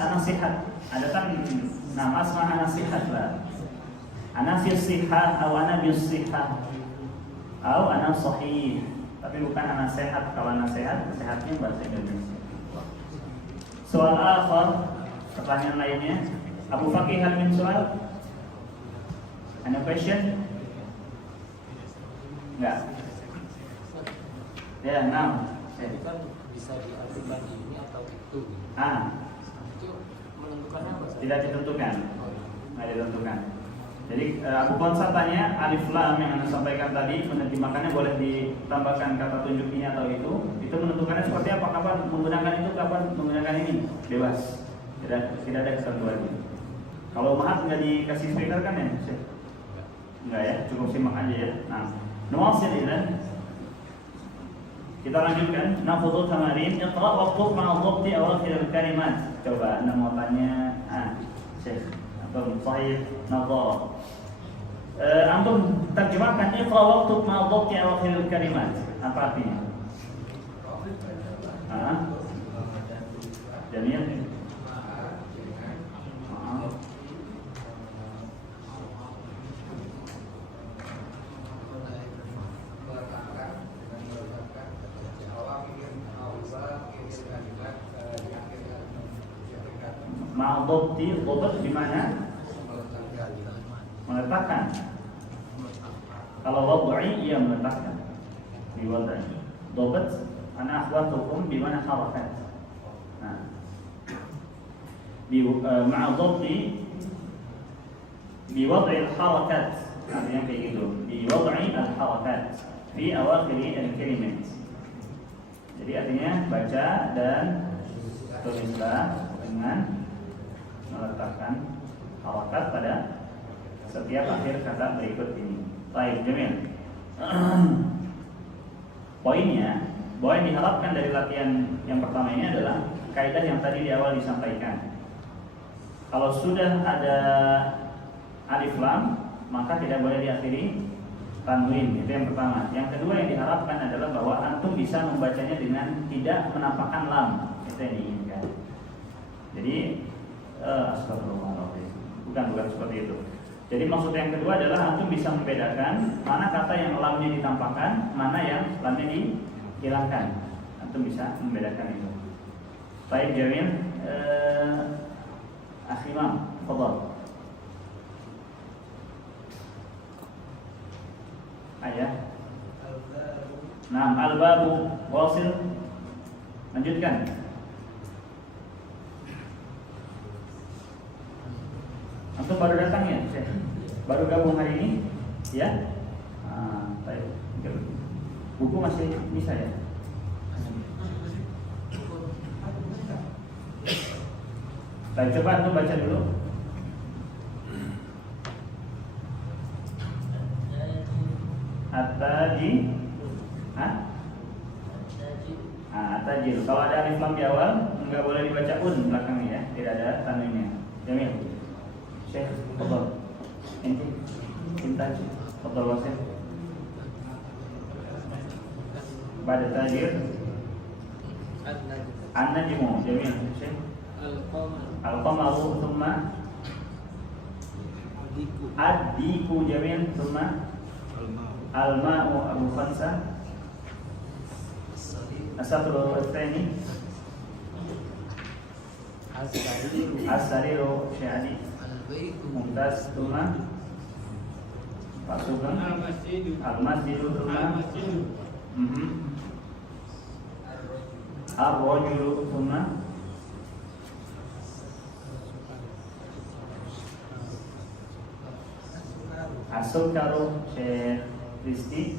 Ada kan nama asma anak sihat lah. Anak fi sihah atau anak bi sihah atau anak sahih. Tapi bukan anak sehat. Kalau anak sehat, sehatnya bahasa Indonesia. Soal akhir, pertanyaan lainnya. Abu Fakih, hal min soal? Any question? Enggak. Ya, nah. Jadi kan bisa diartikan ini atau itu. Itu menentukan apa? tidak ditentukan. Tidak ditentukan. Jadi Abu Qonsar tanya, alif lam yang Anda sampaikan tadi menerjemahkannya boleh ditambahkan kata tunjuk ini atau itu menentukannya seperti apa? Kapan menggunakan itu, kapan menggunakan ini? Bebas. Tidak ada ketentuan. Kalau mahat nggak dikasih speaker kan ya? Enggak ya, cukup simak aja ya. Nah, nuwasil idzan. Kita lanjutkan. Nafudhu tamarin, iqra waqtu ma'a dhabti awakhir al-kalimat. Coba Anda mau tanya, Syekh atau Sahih Nadhar. Antum terjemahkan iqra waqtu ma'a dhabti awakhir al-kalimat. Apa artinya? Jamil. Ma'adobti, dobat di mana? Meletakkan. Kalau wad'i, ia meletakkan. Di wad'i. Dobat, ana akhwatukum di mana harakat. Nah, di ma'adobti, di wad'i al-harakat. Artinya kayak gitu. Di wad'i al-harakat fi awakhiri al-kalimat. Jadi artinya baca dan tulislah dengan meletakkan harakat pada setiap akhir kata berikut ini. Baik, Jamil. Poinnya, bahwa yang diharapkan dari latihan yang pertama ini adalah kaidah yang tadi di awal disampaikan. Kalau sudah ada alif lam, maka tidak boleh diakhiri tanwin. Itu yang pertama. Yang kedua yang diharapkan adalah bahwa antum bisa membacanya dengan tidak menampakkan lam. Itu yang diinginkan. Jadi astagfirullahaladzim. Bukan seperti itu. Jadi maksud yang kedua adalah antum bisa membedakan mana kata yang lamnya ditampakkan, mana yang lamnya dihilangkan. Antum bisa membedakan itu. Baik, Jamil. Akhimam, fadhal. Ayah. Nah, al-babu wasil. Lanjutkan. Antum baru datang ya? Baru gabung hari ini, ya? Baik. Buku masih bisa ya? Baik, coba antum baca dulu. At-taji, at-tajil. Kalau ada alif lam di awal, enggak boleh dibaca belakangnya ya, tidak ada tanwinnya. Jamil. Syekh, tafadhol. Inti, intaj, tafadhol Syekh. Pada tajir, an-najmu. Jamil. Syekh. Al-qamaru, thumma ad-diku. Jamil. Thumma al-ma'u. Abu Khansa. As-satru al-thani as-sariru. Syahadi. Mumtaz. Thumma Pak Sugeng. Al-masjidu. Thumma ar-rajulu. Thumma as-sukaru. Syekh Rizki.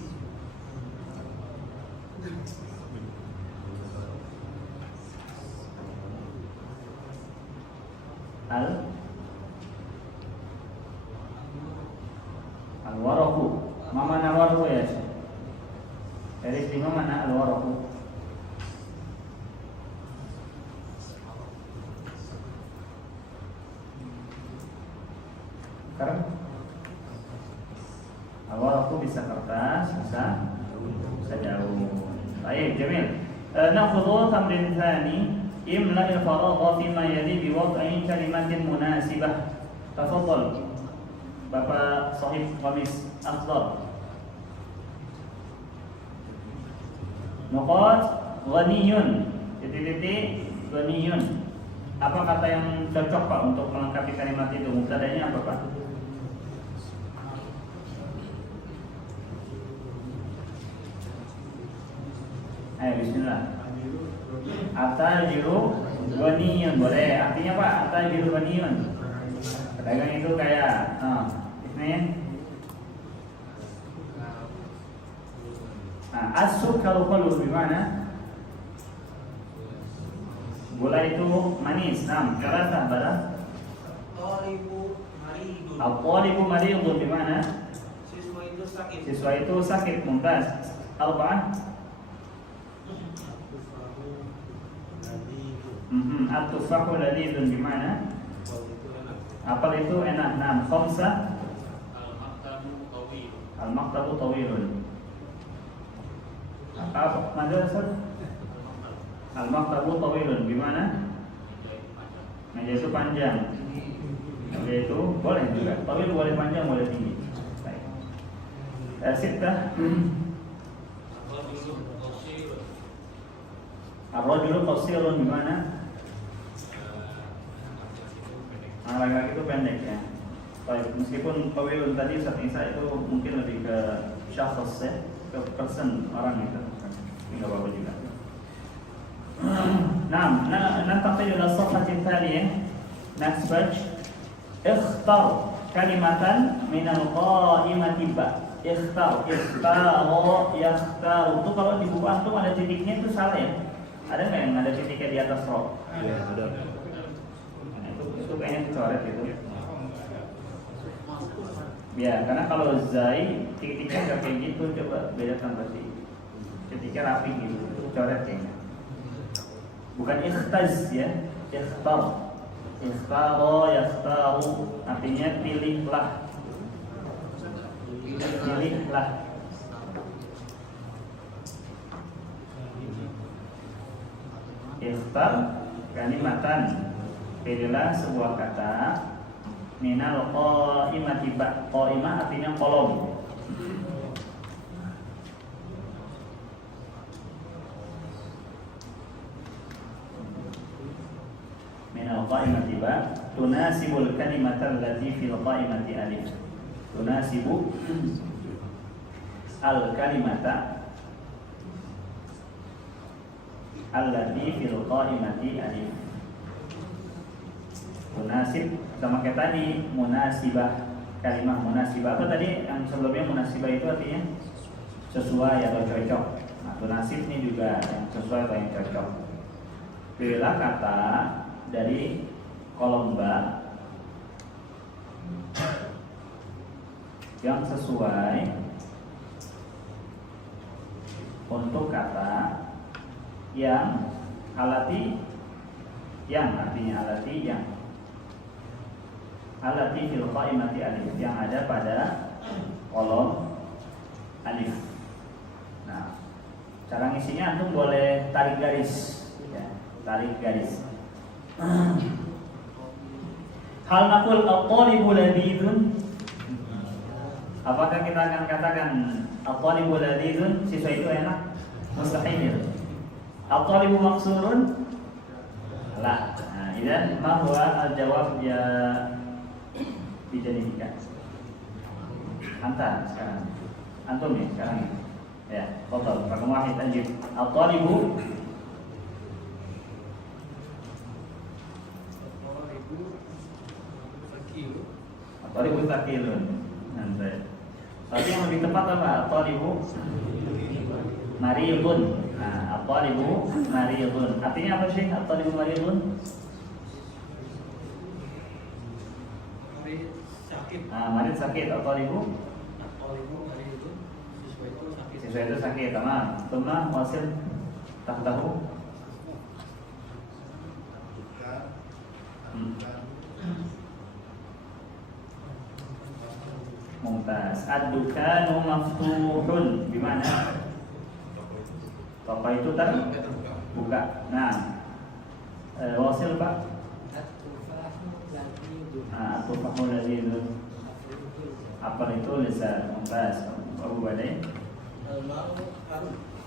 Al-waraku. Mana waraku ya? Dari lima mana al-waraku? Sekarang al-waraku bisa kertas, bisa jauh. Baik, Jamil. Nakhudhu tamrin tsani. Imla al-faragha fima yali biwad'i kalimatin munasibah. Tafadhal Bapak Sahib Qamis Akhdar. Nuqat ghaniyun. Titik-titik ghaniyun. Apa kata yang cocok Pak untuk melengkapi kalimat itu? Mubtadanya apa Pak? Ayo bismillah. At-tajiru ghaniyun. Boleh. Artinya Pak, at-tajiru ghaniyun. Pedagang itu kaya. Ini. As-sukaru qalu bimana? Gula itu manis. Karata bala. Al-talibu maridun bimana? Siswa itu sakit. Mumtaz. Arba'ah. At-tufahu ladidun bimana? Apel itu enak. Khamsa. Al-maktabu tawilun. Apa madrasah? Al-maktabu tawilun gimana? Meja itu panjang. Meja itu boleh juga. Tawil boleh panjang, boleh tinggi. Baik. Sittah. Ar-rajulu qasirun gimana? Laki-laki itu pendek ya. Baik, meskipun tawilun tadi Ustaz Isa itu mungkin lebih ke syakhs ya, ke person orang itu. Enggak apa-apa juga. ننتقل إلى الصفحة التالية. Next page. اختر كلمة من القائمة با. اختار يختار itu kalau di buku antum ada titiknya itu salah ya? Ada nggak yang ada titiknya di atas roh? Iya, ada. Nah, itu kayaknya dicoret gitu. Ya, karena kalau zai titiknya nggak kayak gitu, coba bedakan pasti. Ketika rapi gitu, itu coret kayaknya. Bukan ikhtaz ya, ikhtar. Ikhtaro, yakhtaru, artinya pilihlah. Pilihlah. Ikhtar kalimatan, pilihlah sebuah kata. Minal qaimati ba. Qaimah artinya kolom. Minal qaimati ba tunasibul kalimata allati fil qaimati alif. Tunasibu al kalimata allati fil qaimati alif. Munasib sama kayak tadi, munasibah. kalimah munasibah. Apa tadi yang sebelumnya munasibah itu artinya sesuai atau cocok. Nah, munasib ini juga yang sesuai atau yang cocok. Pilihlah kata dari kolom ba yang sesuai untuk kata yang alati yang artinya alati yang alati fil qaimati alif yang ada pada kolom alif. Nah, cara ngisinya antum boleh tarik garis ya, tarik garis. Hal naqul at-talibu ladidun. Apakah kita akan katakan at-talibu ladidun, siswa itu enak? Mustahil. At-talibu maksurun? La. Nah, idzan ma huwa al-jawab ya dijadikan. Anta sekarang. Antum nih sekarang. Ya, total. Raqam wahid ajib. At-talibu At-talibu thaqilun. Nanti. Tapi yang lebih tepat apa? At-talibu maridun. Nah, at-talibu maridun. Artinya apa sih at-talibu maridun? Marid sakit. Nah, marid sakit. At-talibu maridun. Siswa itu sakit. siswa itu sakit. Tamam. Thumma wasil tahtahu. Mumtaz. Ad-dukanu maftuhun. Gimana? Toko itu terbuka. Nah, wasil Pak. At-tufahu ladidun. Apa itu lisan? Mumtaz. Abu Badai.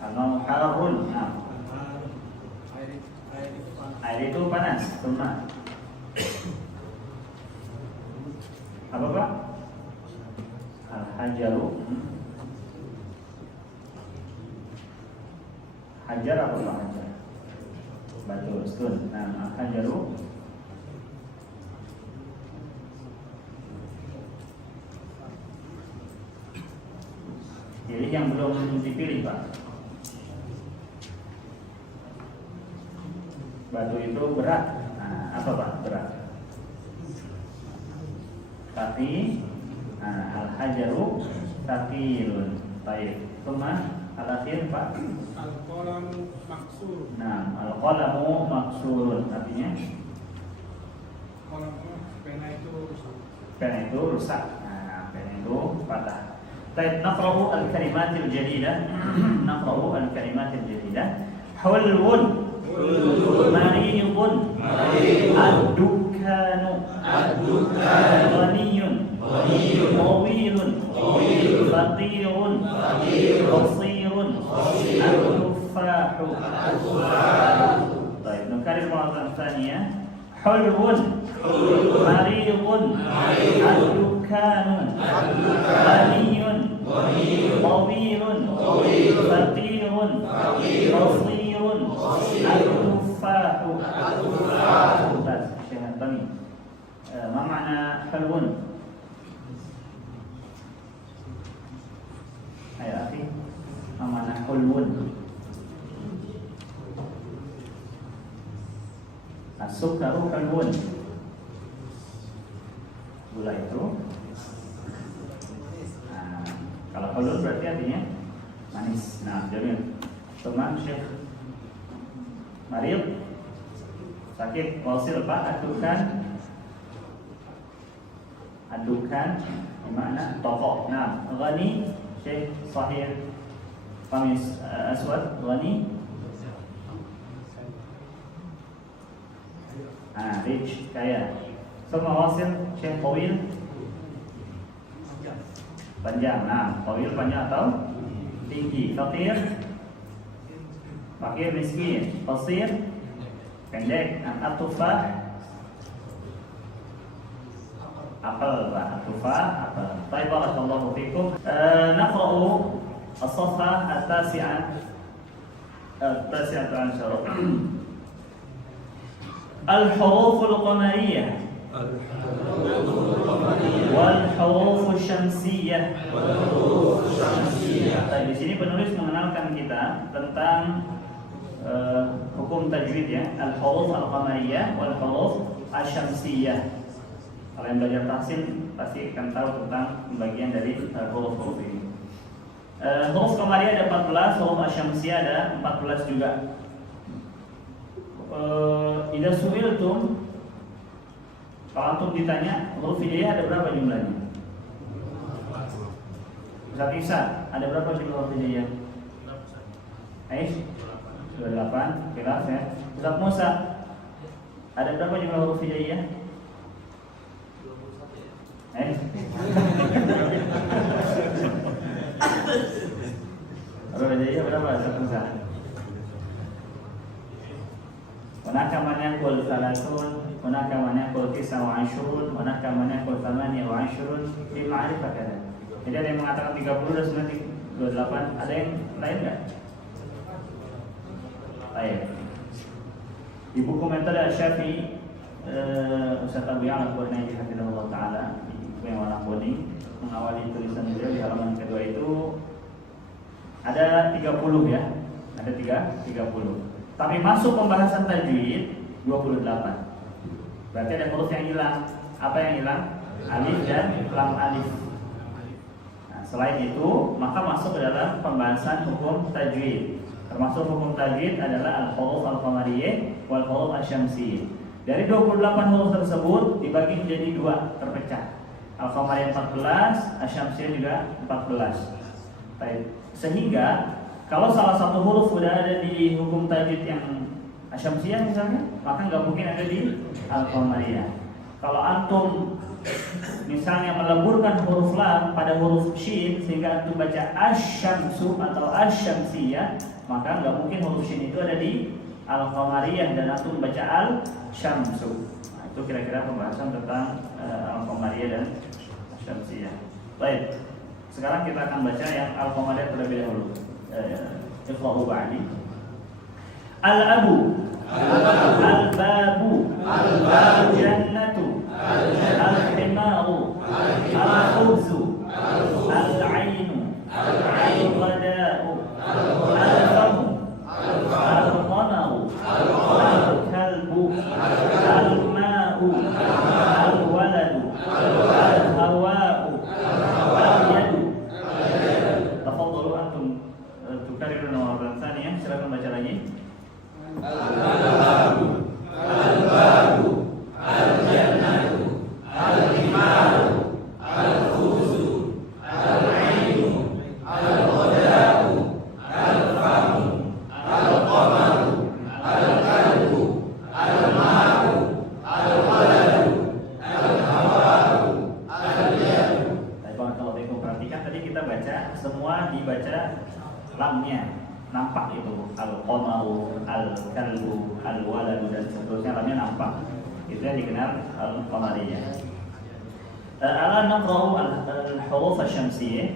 Al-ma'u harun. Nah, air itu panas. Thumma. Apa Pak? Al-hajaru. Hajar apa Pak? Hajar batu stun. Nah, al-hajaru jadi yang belum dipilih Pak. Batu itu berat. Nah, apa Pak? Berat. Tapi al-hajaru thaqilun. Baik. Thumma al-akhir Pak. Al-qalamu maksur. Nah, al-qalamu maksurun. Artinya Pena itu rusak. pena itu rusak. Nah, pena itu patah. Baik, naqra'u al-kalimatil jadidah. Naqra'u al-kalimatil jadidah. Hulwun. Mariyun. Ad-dukkanu. Ghaniyun. Tawilun. Fatirun. Qasirun. Al-tuffahu. Baik, nukarir maratan tsaniyah. Hulwun. Mariyun. Ad-dukkanu. Ghaniyun. Tawilun. Fatirun. Qasirun. Al-tuffahu. Ustaz Syekh Antoni, ma makna hulwun? Ayo akhi, ma makna hulwun? As-sukaru hulwun. Gula itu. Nah, kalau hulwun berarti artinya manis. Nah, jadi teman Syekh Marid sakit. Wasil Pak. Adukan gimana? Toko. Nah, ghani Syekh Sahih Qamis Aswad. Ghani rich, kaya. Semua wasil Syekh Tawil panjang. Nah, Tawil panjang atau tinggi. Fakir fakir miskin. Qasir pendek. At-tufah apel Pak. At-tufah apel. Baik, barakallahu fikum. Naqra'u as-safhah at-tasi'ah al-10. Al-huruful qamariyah. wal huruf syamsiyah. Di sini penulis mengenalkan kita tentang hukum tajwid ya, al-huruf al-qamariyah wal huruf asy-syamsiyah. Kalau yang belajar tahsin pasti akan tahu tentang pembagian dari huruf-huruf ini. Huruf qamariyah ada 14, huruf asy-syamsiyah ada 14 juga. Idza su'iltum, kalau antum ditanya huruf hijaiyah ada berapa jumlahnya? Ustaz Isa, ada berapa jumlah huruf hijaiyah? Aish? 28, khilaf ya. Ustaz Musa, ada berapa jumlah huruf hijaiyah? 21 ya. Huruf hijaiyah berapa Ustaz Musa? Hunaka man yaqul 30, hunaka man yaqul 29, hunaka man yaqul 28 fi ma'rifah kada. Jadi ada yang mengatakan 30 dan sebenarnya 28, ada yang lain enggak? Baik. Di buku metode Asy-Syafi'i Ustaz Abu Ya'la Al-Qurnaidi hafizahullah taala, buku yang warna kuning, mengawali tulisan beliau di halaman kedua itu ada 30 ya. Ada 30. Tapi masuk pembahasan tajwid 28. Berarti ada huruf yang hilang. Apa yang hilang? Alif dan lam alif. Nah, selain itu, maka masuk ke dalam pembahasan hukum tajwid. Termasuk hukum tajwid adalah al-huruf al-qamariyah wal huruf asy-syamsiyah. Dari 28 huruf tersebut dibagi menjadi 2, terpecah. Al-qamariyah 14, asy-syamsiyah juga 14. Baik. Sehingga kalau salah satu huruf sudah ada di hukum tajwid yang asy-syamsiyah misalnya, maka nggak mungkin ada di al-qamariyah. Kalau antum misalnya meleburkan huruf lam pada huruf shin sehingga antum baca asy-syamsu atau asy-syamsiyah, maka nggak mungkin huruf shin itu ada di al-qamariyah dan antum baca al-syamsu. Nah, itu kira-kira pembahasan tentang al-qamariyah dan asy-syamsiyah. Baik, sekarang kita akan baca yang al-qamariyah terlebih dahulu. Iqra'u ba'di. Al-abu, al-babu, al-jannatu, al-himaru, al-khubzu, al-ainu, al-ghada'u, al-famu, al-qamaru, al-kalbu, al-ma'u, al-waladu, al-hawa'u, al-yadu. Tafadhalu antum tukarrirun marratan tsaniyah. Silakan baca lagi. Al-babu, al-babu, al-jannatu, al-himaru, al-khubzu, al-ainu, al-ghada'u, al-famu, al-qamaru, al-kalbu, al-ma'u, al-waladu, al-hawa'u, al-yadu. Kalau perhatikan tadi kita baca semua dibaca lamnya, nampak itu al-qamaru, al-kalbu, al-waladu dan seterusnya, lamnya nampak. Itu yang dikenal al-qamariyah. Ala naqra'u al-huruf asy-syamsiyah.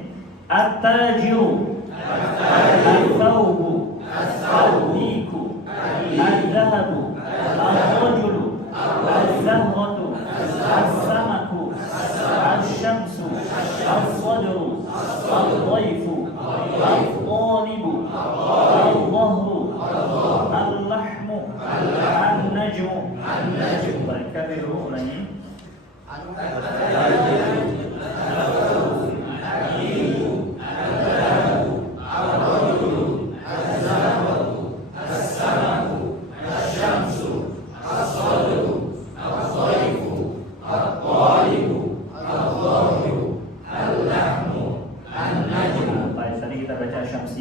At-tajiru, al-thawbu, al-diku, al-dhahabu, al-rajulu, al-zahratu, al-samaku, al-syamsu, al-sadru, al-dhayfu, al-talibu, al-dhahru, al-lahmu, al-najmu. Baik, karriru ulangi.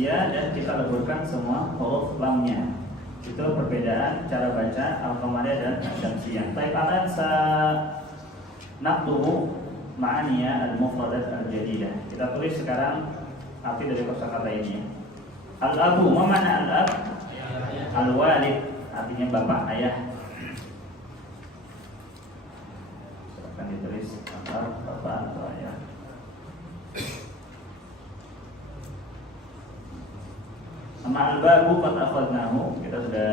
Dan kita leburkan semua huruf lamnya. Itu perbedaan cara baca al-qamariyah dan asy-syamsiyah. Baik, akan naktubu ma'aniya al-mufradat al-jadidah. Kita tulis sekarang arti dari kosakata ini. Al-abu, ma mana al-ab? Al-walid, artinya bapak, ayah. Akan ditulis bapak atau ayah. Sama al-babu qad akhadnahu, kita sudah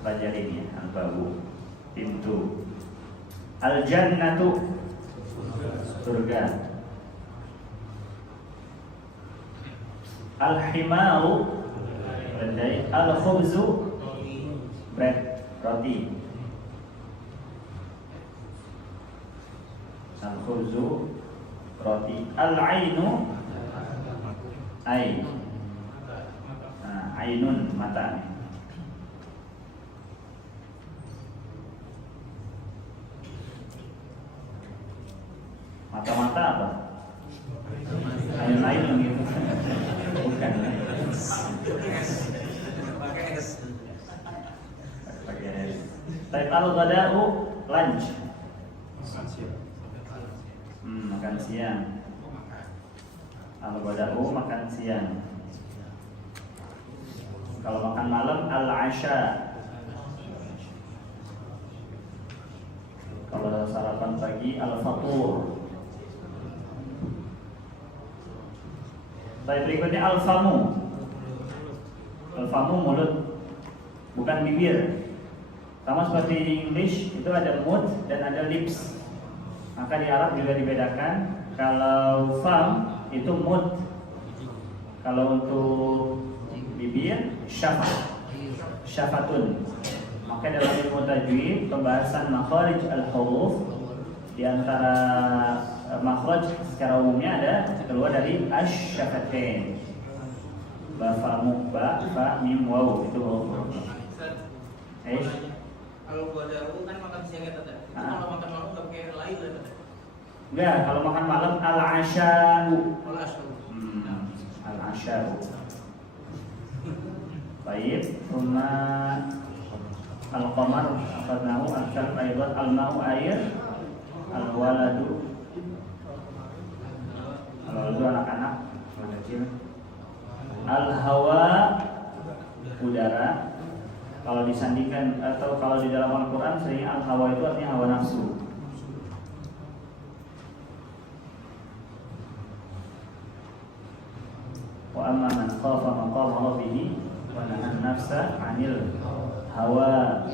pelajari ini ya, al-babu, pintu. Al-jannatu surga. Al-himaru keledai. Al-khubzu bread, roti. Al-khubzu roti. Al-ainu ain. Ainun mata. Mata-mata apa? Ainun gitu. Bukan. Pakai S. Type al-ghada'u lunch. Makan siang. Al-ghada'u makan siang. Kalau makan malam al-asha. Kalau sarapan pagi al-fatur. Baik, berikutnya al-famu. Al-famu mulut, bukan bibir. Sama seperti di English itu ada mouth dan ada lips. Maka di Arab juga dibedakan. Kalau fam itu mouth. Kalau untuk bibir syafatun. Maka dalam ilmu tajwid pembahasan makhraj al-huruf di antara makhraj secara umumnya ada keluar dari asy-syafatain. Ba fa mu ba fa mim waw itu huruf. Kalau gua daru kan makan siang ya tadi. Itu kalau makan malam enggak pakai lain ya tadi. Enggak, kalau makan malam al-asya'u. Al-asya'u. Baik, thumma al-qamar akhadnahu al-kalb aydan al-ma'u air al-waladu. Al-waladu anak-anak kecil. Al-hawa udara. Kalau disandingkan atau kalau di dalam Al-Quran sering al-hawa itu artinya hawa nafsu. Wa amma man khafa maqama rabbih wa nahan nafsa 'anil hawa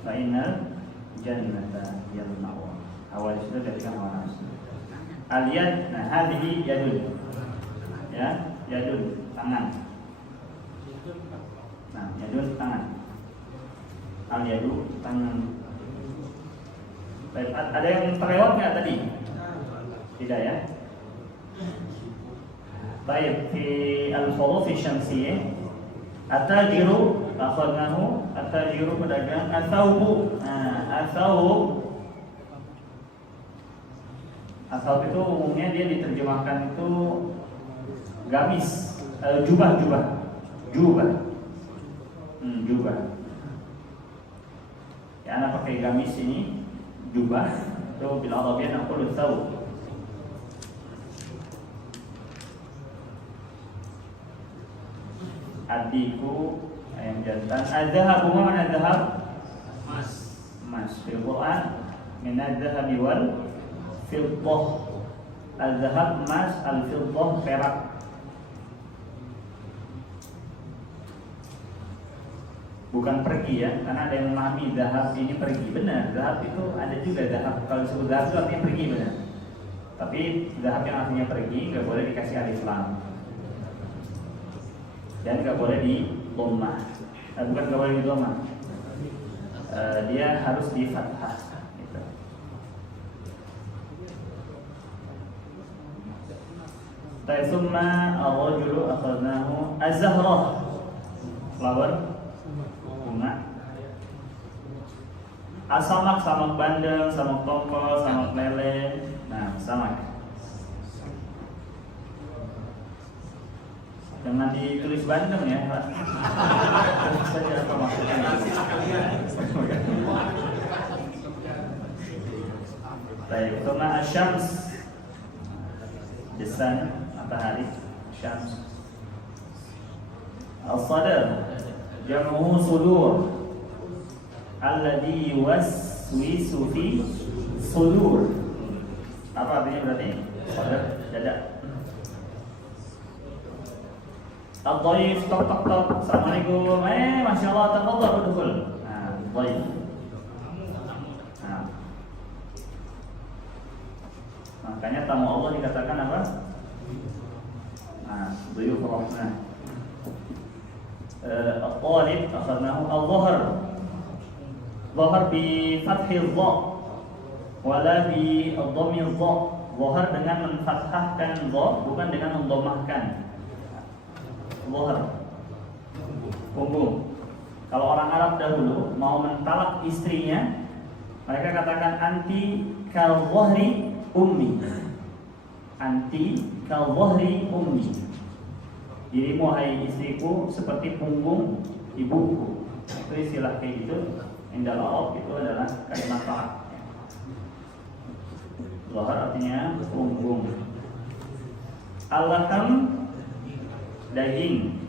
fa innal jannata hiya al-ma'wa. Hawa itu dari hawa nafsu. Al-yad, nah hadhihi yadun. Ya, yadun tangan. Nah, yadun tangan. Al-yadu tangan. Baik, ada yang terlewat nggak tadi? Tidak ya? Baik, fi al-huruf syamsiyah at-tajiru akhadnahu, at-tajiru pedagang, at-thawbu. Nah, at-thawb itu umumnya dia diterjemahkan itu gamis, jubah. Jubah. Ya, anak pakai gamis ini jubah. Itu bil Arabiyyah naqulu thawb. Adikku ayam jantan. Adzahabu mana adhab? Emas. Fil Quran min adzahabi wal fiddah. Al-zahab emas, al-fiddah perak. Bukan pergi ya, karena ada yang memahami zahab ini pergi. Benar, zahab itu ada juga zahab. Kalau disebut zahab itu artinya pergi, benar. Tapi zahab yang artinya pergi nggak boleh dikasih alif lam dan nggak boleh di dhammah. Bukan nggak boleh di dhammah, dia harus di fathah. Gitu. Summa ar-rajulu akhadnahu az-zahrah, flower, bunga. As-samak, samak bandeng, samak tongkol, samak lele. Nah, samak. Jangan ditulis bandeng ya, Pak. Saja apa maksudnya? Baik, summa asy-syams, the sun, matahari, syams. Al-sadr jam'u sudur alladhi yuwaswisu fi sudur. Apa artinya berarti? Sadr, dada. Al-dhaif, tok tok tok. Assalamualaikum. Masya Allah, tafadhal udkhul. Nah, dhaif. Nah, Makanya tamu Allah dikatakan apa? Nah, duyuf rahmah. Al-talib akhadnahu al-zahar. Zahar bi fathil dha wala bi dhammi dha. Zahar dengan menfathahkan dha, bukan dengan mendhammahkan. Zahar punggung. Kalau orang Arab dahulu mau mentalak istrinya, mereka katakan anti kal-dhahri ummi. Anti kal-dhahri ummi. Dirimu hai istriku seperti punggung ibuku. Itu istilah kayak gitu. Indal Arab itu adalah kalimat talak. Dhahar artinya punggung. Al-laham daging.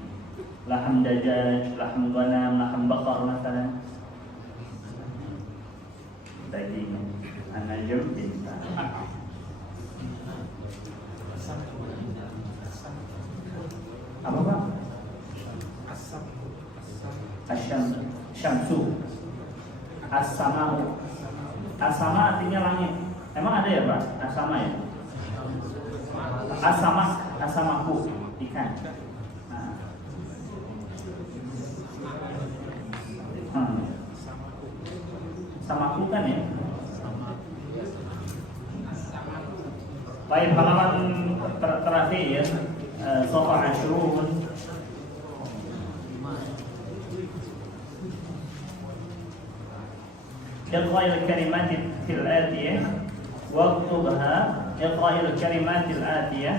Laham dajaj, laham ghanam, laham bakar misalnya. Daging. An-najm bintang. Apa Pak? Syamsu. As-sama'u. As-sama artinya langit. Emang ada ya Pak? As-sama ya? As-samaku ikan. Samaku kan ya? Baik, halaman terakhir ya. Sofa Ashrun. اقرأ الكلمات الآتية واكتبها. اقرأ الكلمات الآتية.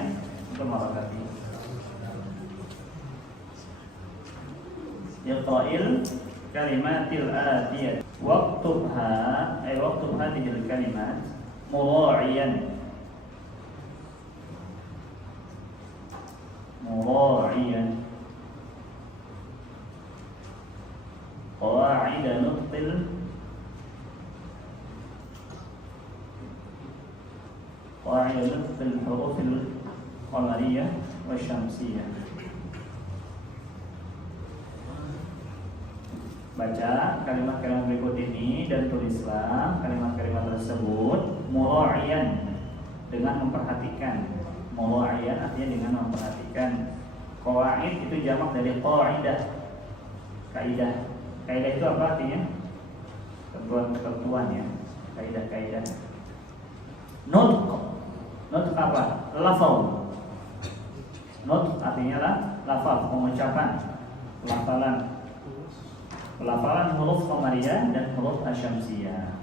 مرة ثانية. اقرأ الكلمات الآتية واكتبها، أي واكتب هذه الكلمات مراعيا قواعد نطق الحروف القمرية والشمسية. Baca kalimat-kalimat berikut ini dan tulislah kalimat-kalimat tersebut mura'iyan, dengan memperhatikan. Mura'iyan artinya dengan memperhatikan. Qawaid itu jamak dari qaidah. Kaidah. Kaidah itu apa artinya? Ketentuan ya. Kaidah. Nutq. Nutq apa? Lafaz. Nutq artinya lafaz, pengucapan, pelafalan huruf qamariyah dan huruf asyamsiyah.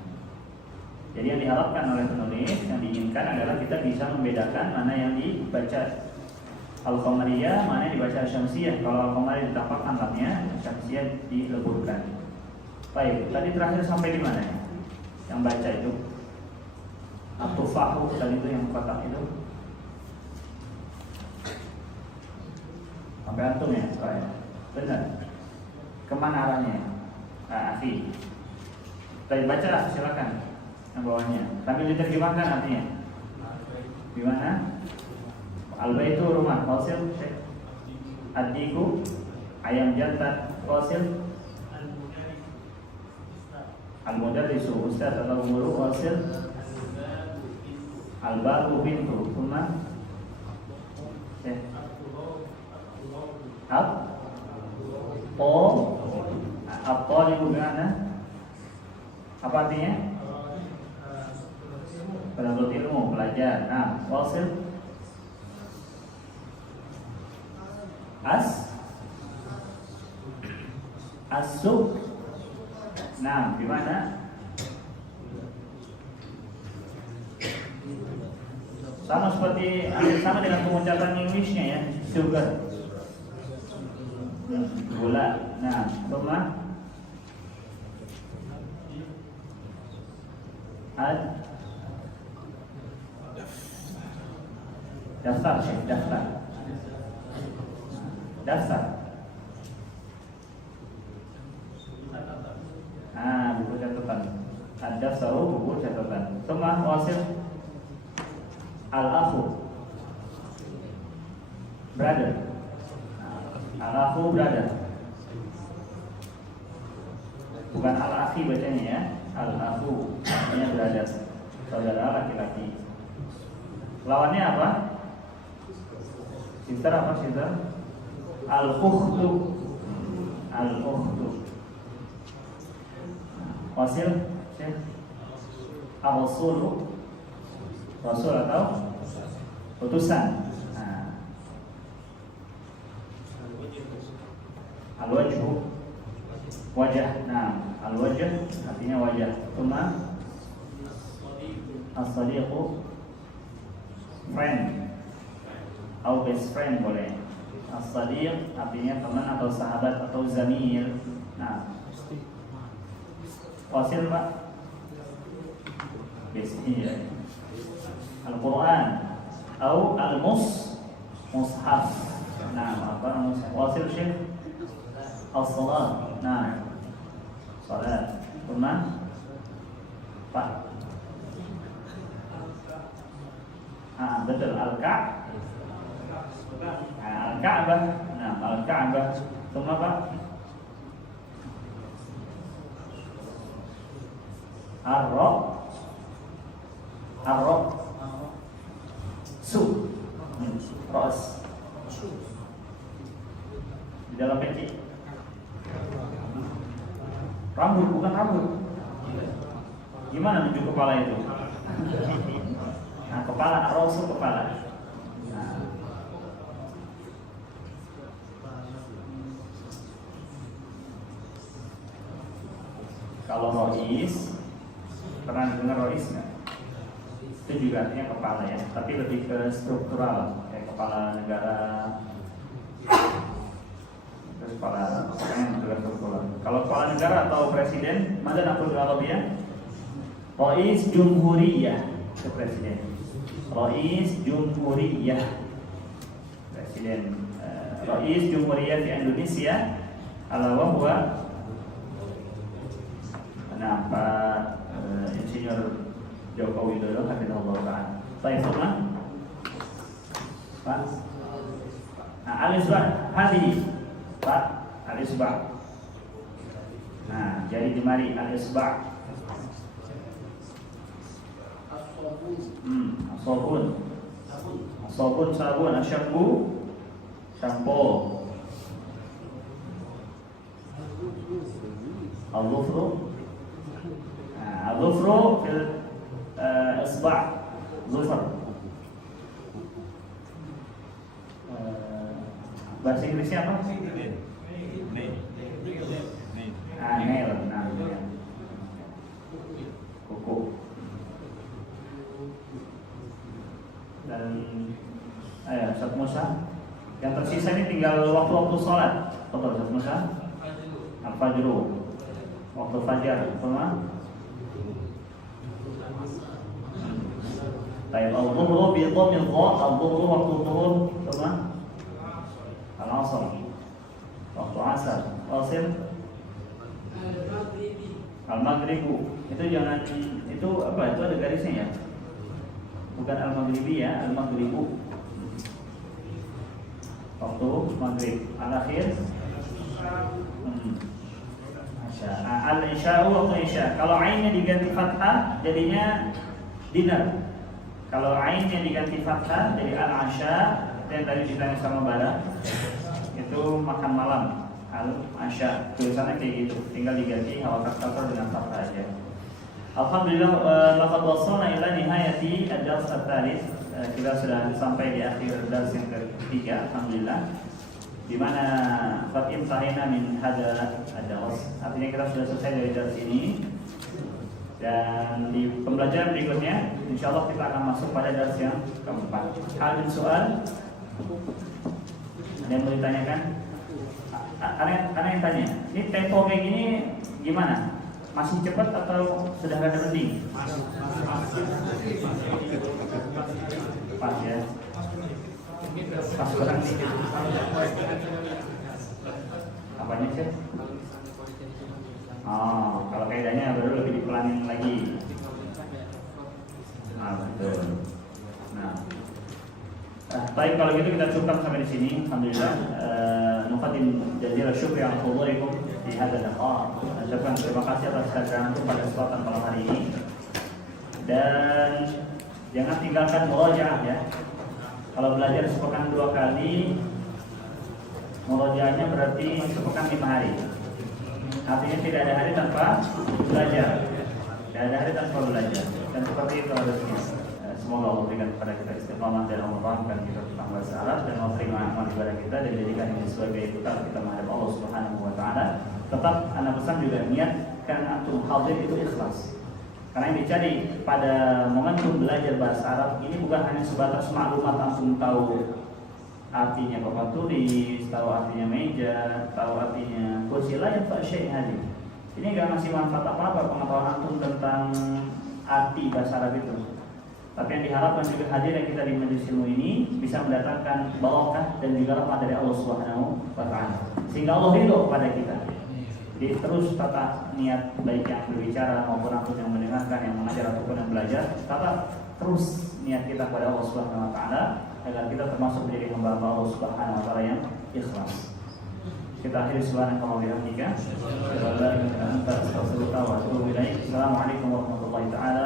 Jadi yang diharapkan oleh penulis, yang diinginkan adalah kita bisa membedakan mana yang dibaca al-qamariyah, mana yang dibaca asyamsiyah. Kalau al-qamariyah ditambahkan lamnya, asyamsiyah dileburkan. Baik, tadi terakhir sampai di mana ya? Yang baca itu at-tufahu tadi itu yang kotak itu. Sampai antum ya, saya. Benar. Kemana arahnya? Akhi. Baik, baca silakan. Yang bawahnya. Tapi diterjemahkan artinya. Gimana? Al-baitu rumah, qasil, ad-diku, ayam jantan, qasil, al-mudarrisu, ustaz atau guru, qasil, al-babu pintu, rumah, At-talibu bimana? Apa artinya? Penuntut ilmu, belajar. Nah, wasil as-suq. Nah, gimana? Sama dengan pengucapan Inggrisnya ya, sugar. Gula. Nah, rumah daftar. Buku catatan. Ad-daftaru, buku catatan. Rumah wasil al-akhu, brother. Al-akhu brother. Bukan al-akhi bacanya ya. Al-akhu artinya brother, saudara laki-laki. Lawannya apa? Sister apa sister? Al-ukhtu. Al-ukhtu. Wasil, Syekh. Ar-rasulu. Rasul atau utusan. Nah. Al-wajhu, wajah. Nah, al-wajh artinya wajah. Tuma as-sadiqu, friend atau best friend boleh. As-sadiq artinya teman atau sahabat atau zamil. Nah, wasil Pak. Biasanya Al-Quran atau Al-Mushaf. Nah, apa mushaf? Wasil Syekh As-Salat. Nah, salat. Pernah Pak? Betul. Al-Ka'bah. Nah, Al-Ka'bah. Semua Pak? Ar-Rob Su Ros di dalam peci. Rambut, bukan rambut. Gimana nunjuk kepala itu? Nah, kepala, Ar-Rosu kepala. Nah. Kalau Rois, pernah dengar Rois nggak? Itu juga artinya kepala ya, tapi lebih ke struktural, kayak kepala negara, terus kepala yang juga struktural. Kalau kepala negara atau presiden, mana nak kalau dia? Rois Jumhuriyah, itu presiden. Rois Jumhuriyah, presiden. Rois Jumhuriyah di Indonesia, ala wahwa. Nah, Pak Insinyur Joko Widodo, hafizahullah ta'ala. Baik, semua? Pak? Nah, al-isba' hadi. Pak, al-isba'. Nah, jadi di mari al-isba'. Sabun. Sabun, asyampu. Shampoo. Al-dhufru. Nah, al-dhufru fil isba' zufar. Bahasa Inggrisnya apa? Nail. Nah, kuku. Dan Ustaz Musa, yang tersisa ini tinggal waktu-waktu sholat. Betul Ustaz Musa? Al-Fajru, waktu fajar, semua. Baik, al-dhuhru bi dhammil dha, al-dhuhru waktu dhuhur, semua. Al-asr, waktu asar. Wasil al-maghribu. Itu jangan, itu apa? Itu ada garisnya ya? Bukan al-maghribi ya, al-maghribu. Waktu maghrib. Al-akhir al-isya'u waktu isya. Kalau ainnya diganti fathah jadinya dinner. Kalau ainnya diganti fathah jadi al-asya. Itu yang tadi ditanya sama Bara. Itu makan malam. Al-asya. Tulisannya kayak gitu. Tinggal diganti harokat kasar dengan fathah aja. Alhamdulillah, laqad wasalna ila nihayati ad-dars ats-tsalits. Kita sudah sampai di akhir dars yang ketiga, alhamdulillah. Di mana fatim tahina min hada ad-dars. Artinya kita sudah selesai dari dars ini. Dan di pembelajaran berikutnya insyaallah kita akan masuk pada dars yang keempat. Hal dan soal ada yang mau ditanyakan? Karena yang tanya, ini tempo kayak gini gimana? Masih cepat atau sudah rada mending? Pas ya. Pas kurang dikit. Apanya sih? Oh, kalau kaidahnya baru lebih dipelanin lagi. Betul. Nah, baik kalau gitu kita cukup sampai di sini. Alhamdulillah. Nuqaddim jazilan syukri ala hudurikum di hadzal liqa'. Ucapkan terima kasih atas kehadiran kepada kesempatan malam hari ini. Dan Jangan tinggalkan murojaah ya. Kalau belajar sepekan 2 kali, murojaahnya berarti sepekan 5 hari. Artinya tidak ada hari tanpa belajar. Tidak ada hari tanpa belajar. Dan seperti itu harusnya. Semoga Allah berikan kepada kita istiqamah dan memahami kita tentang bahasa Arab dan memberikan amal ibadah kita dan jadikan ini sebagai bekal kita menghadap Allah Subhanahu wa taala. Tetap anak pesan juga niatkan antum hadir itu ikhlas. Karena yang dicari pada momentum belajar bahasa Arab ini bukan hanya sebatas maklumat antum tahu artinya papan tulis, tahu artinya meja, tahu artinya kursi lain tak syai' hadir. Ini enggak ngasih manfaat apa-apa pengetahuan antum tentang arti bahasa Arab itu. Tapi yang diharapkan juga hadir yang kita di majelis ilmu ini bisa mendatangkan barokah dan juga rahmat dari Allah Subhanahu wa taala. Sehingga Allah ridho kepada kita. Jadi terus tata niat baik yang berbicara maupun antum yang mendengarkan, yang mengajar ataupun yang belajar, tata terus niat kita kepada Allah Subhanahu wa taala agar kita termasuk menjadi hamba Allah Subhanahu wa taala yang ikhlas. Kita akhiri subhanallahi wa bihamdika. Assalamualaikum warahmatullahi taala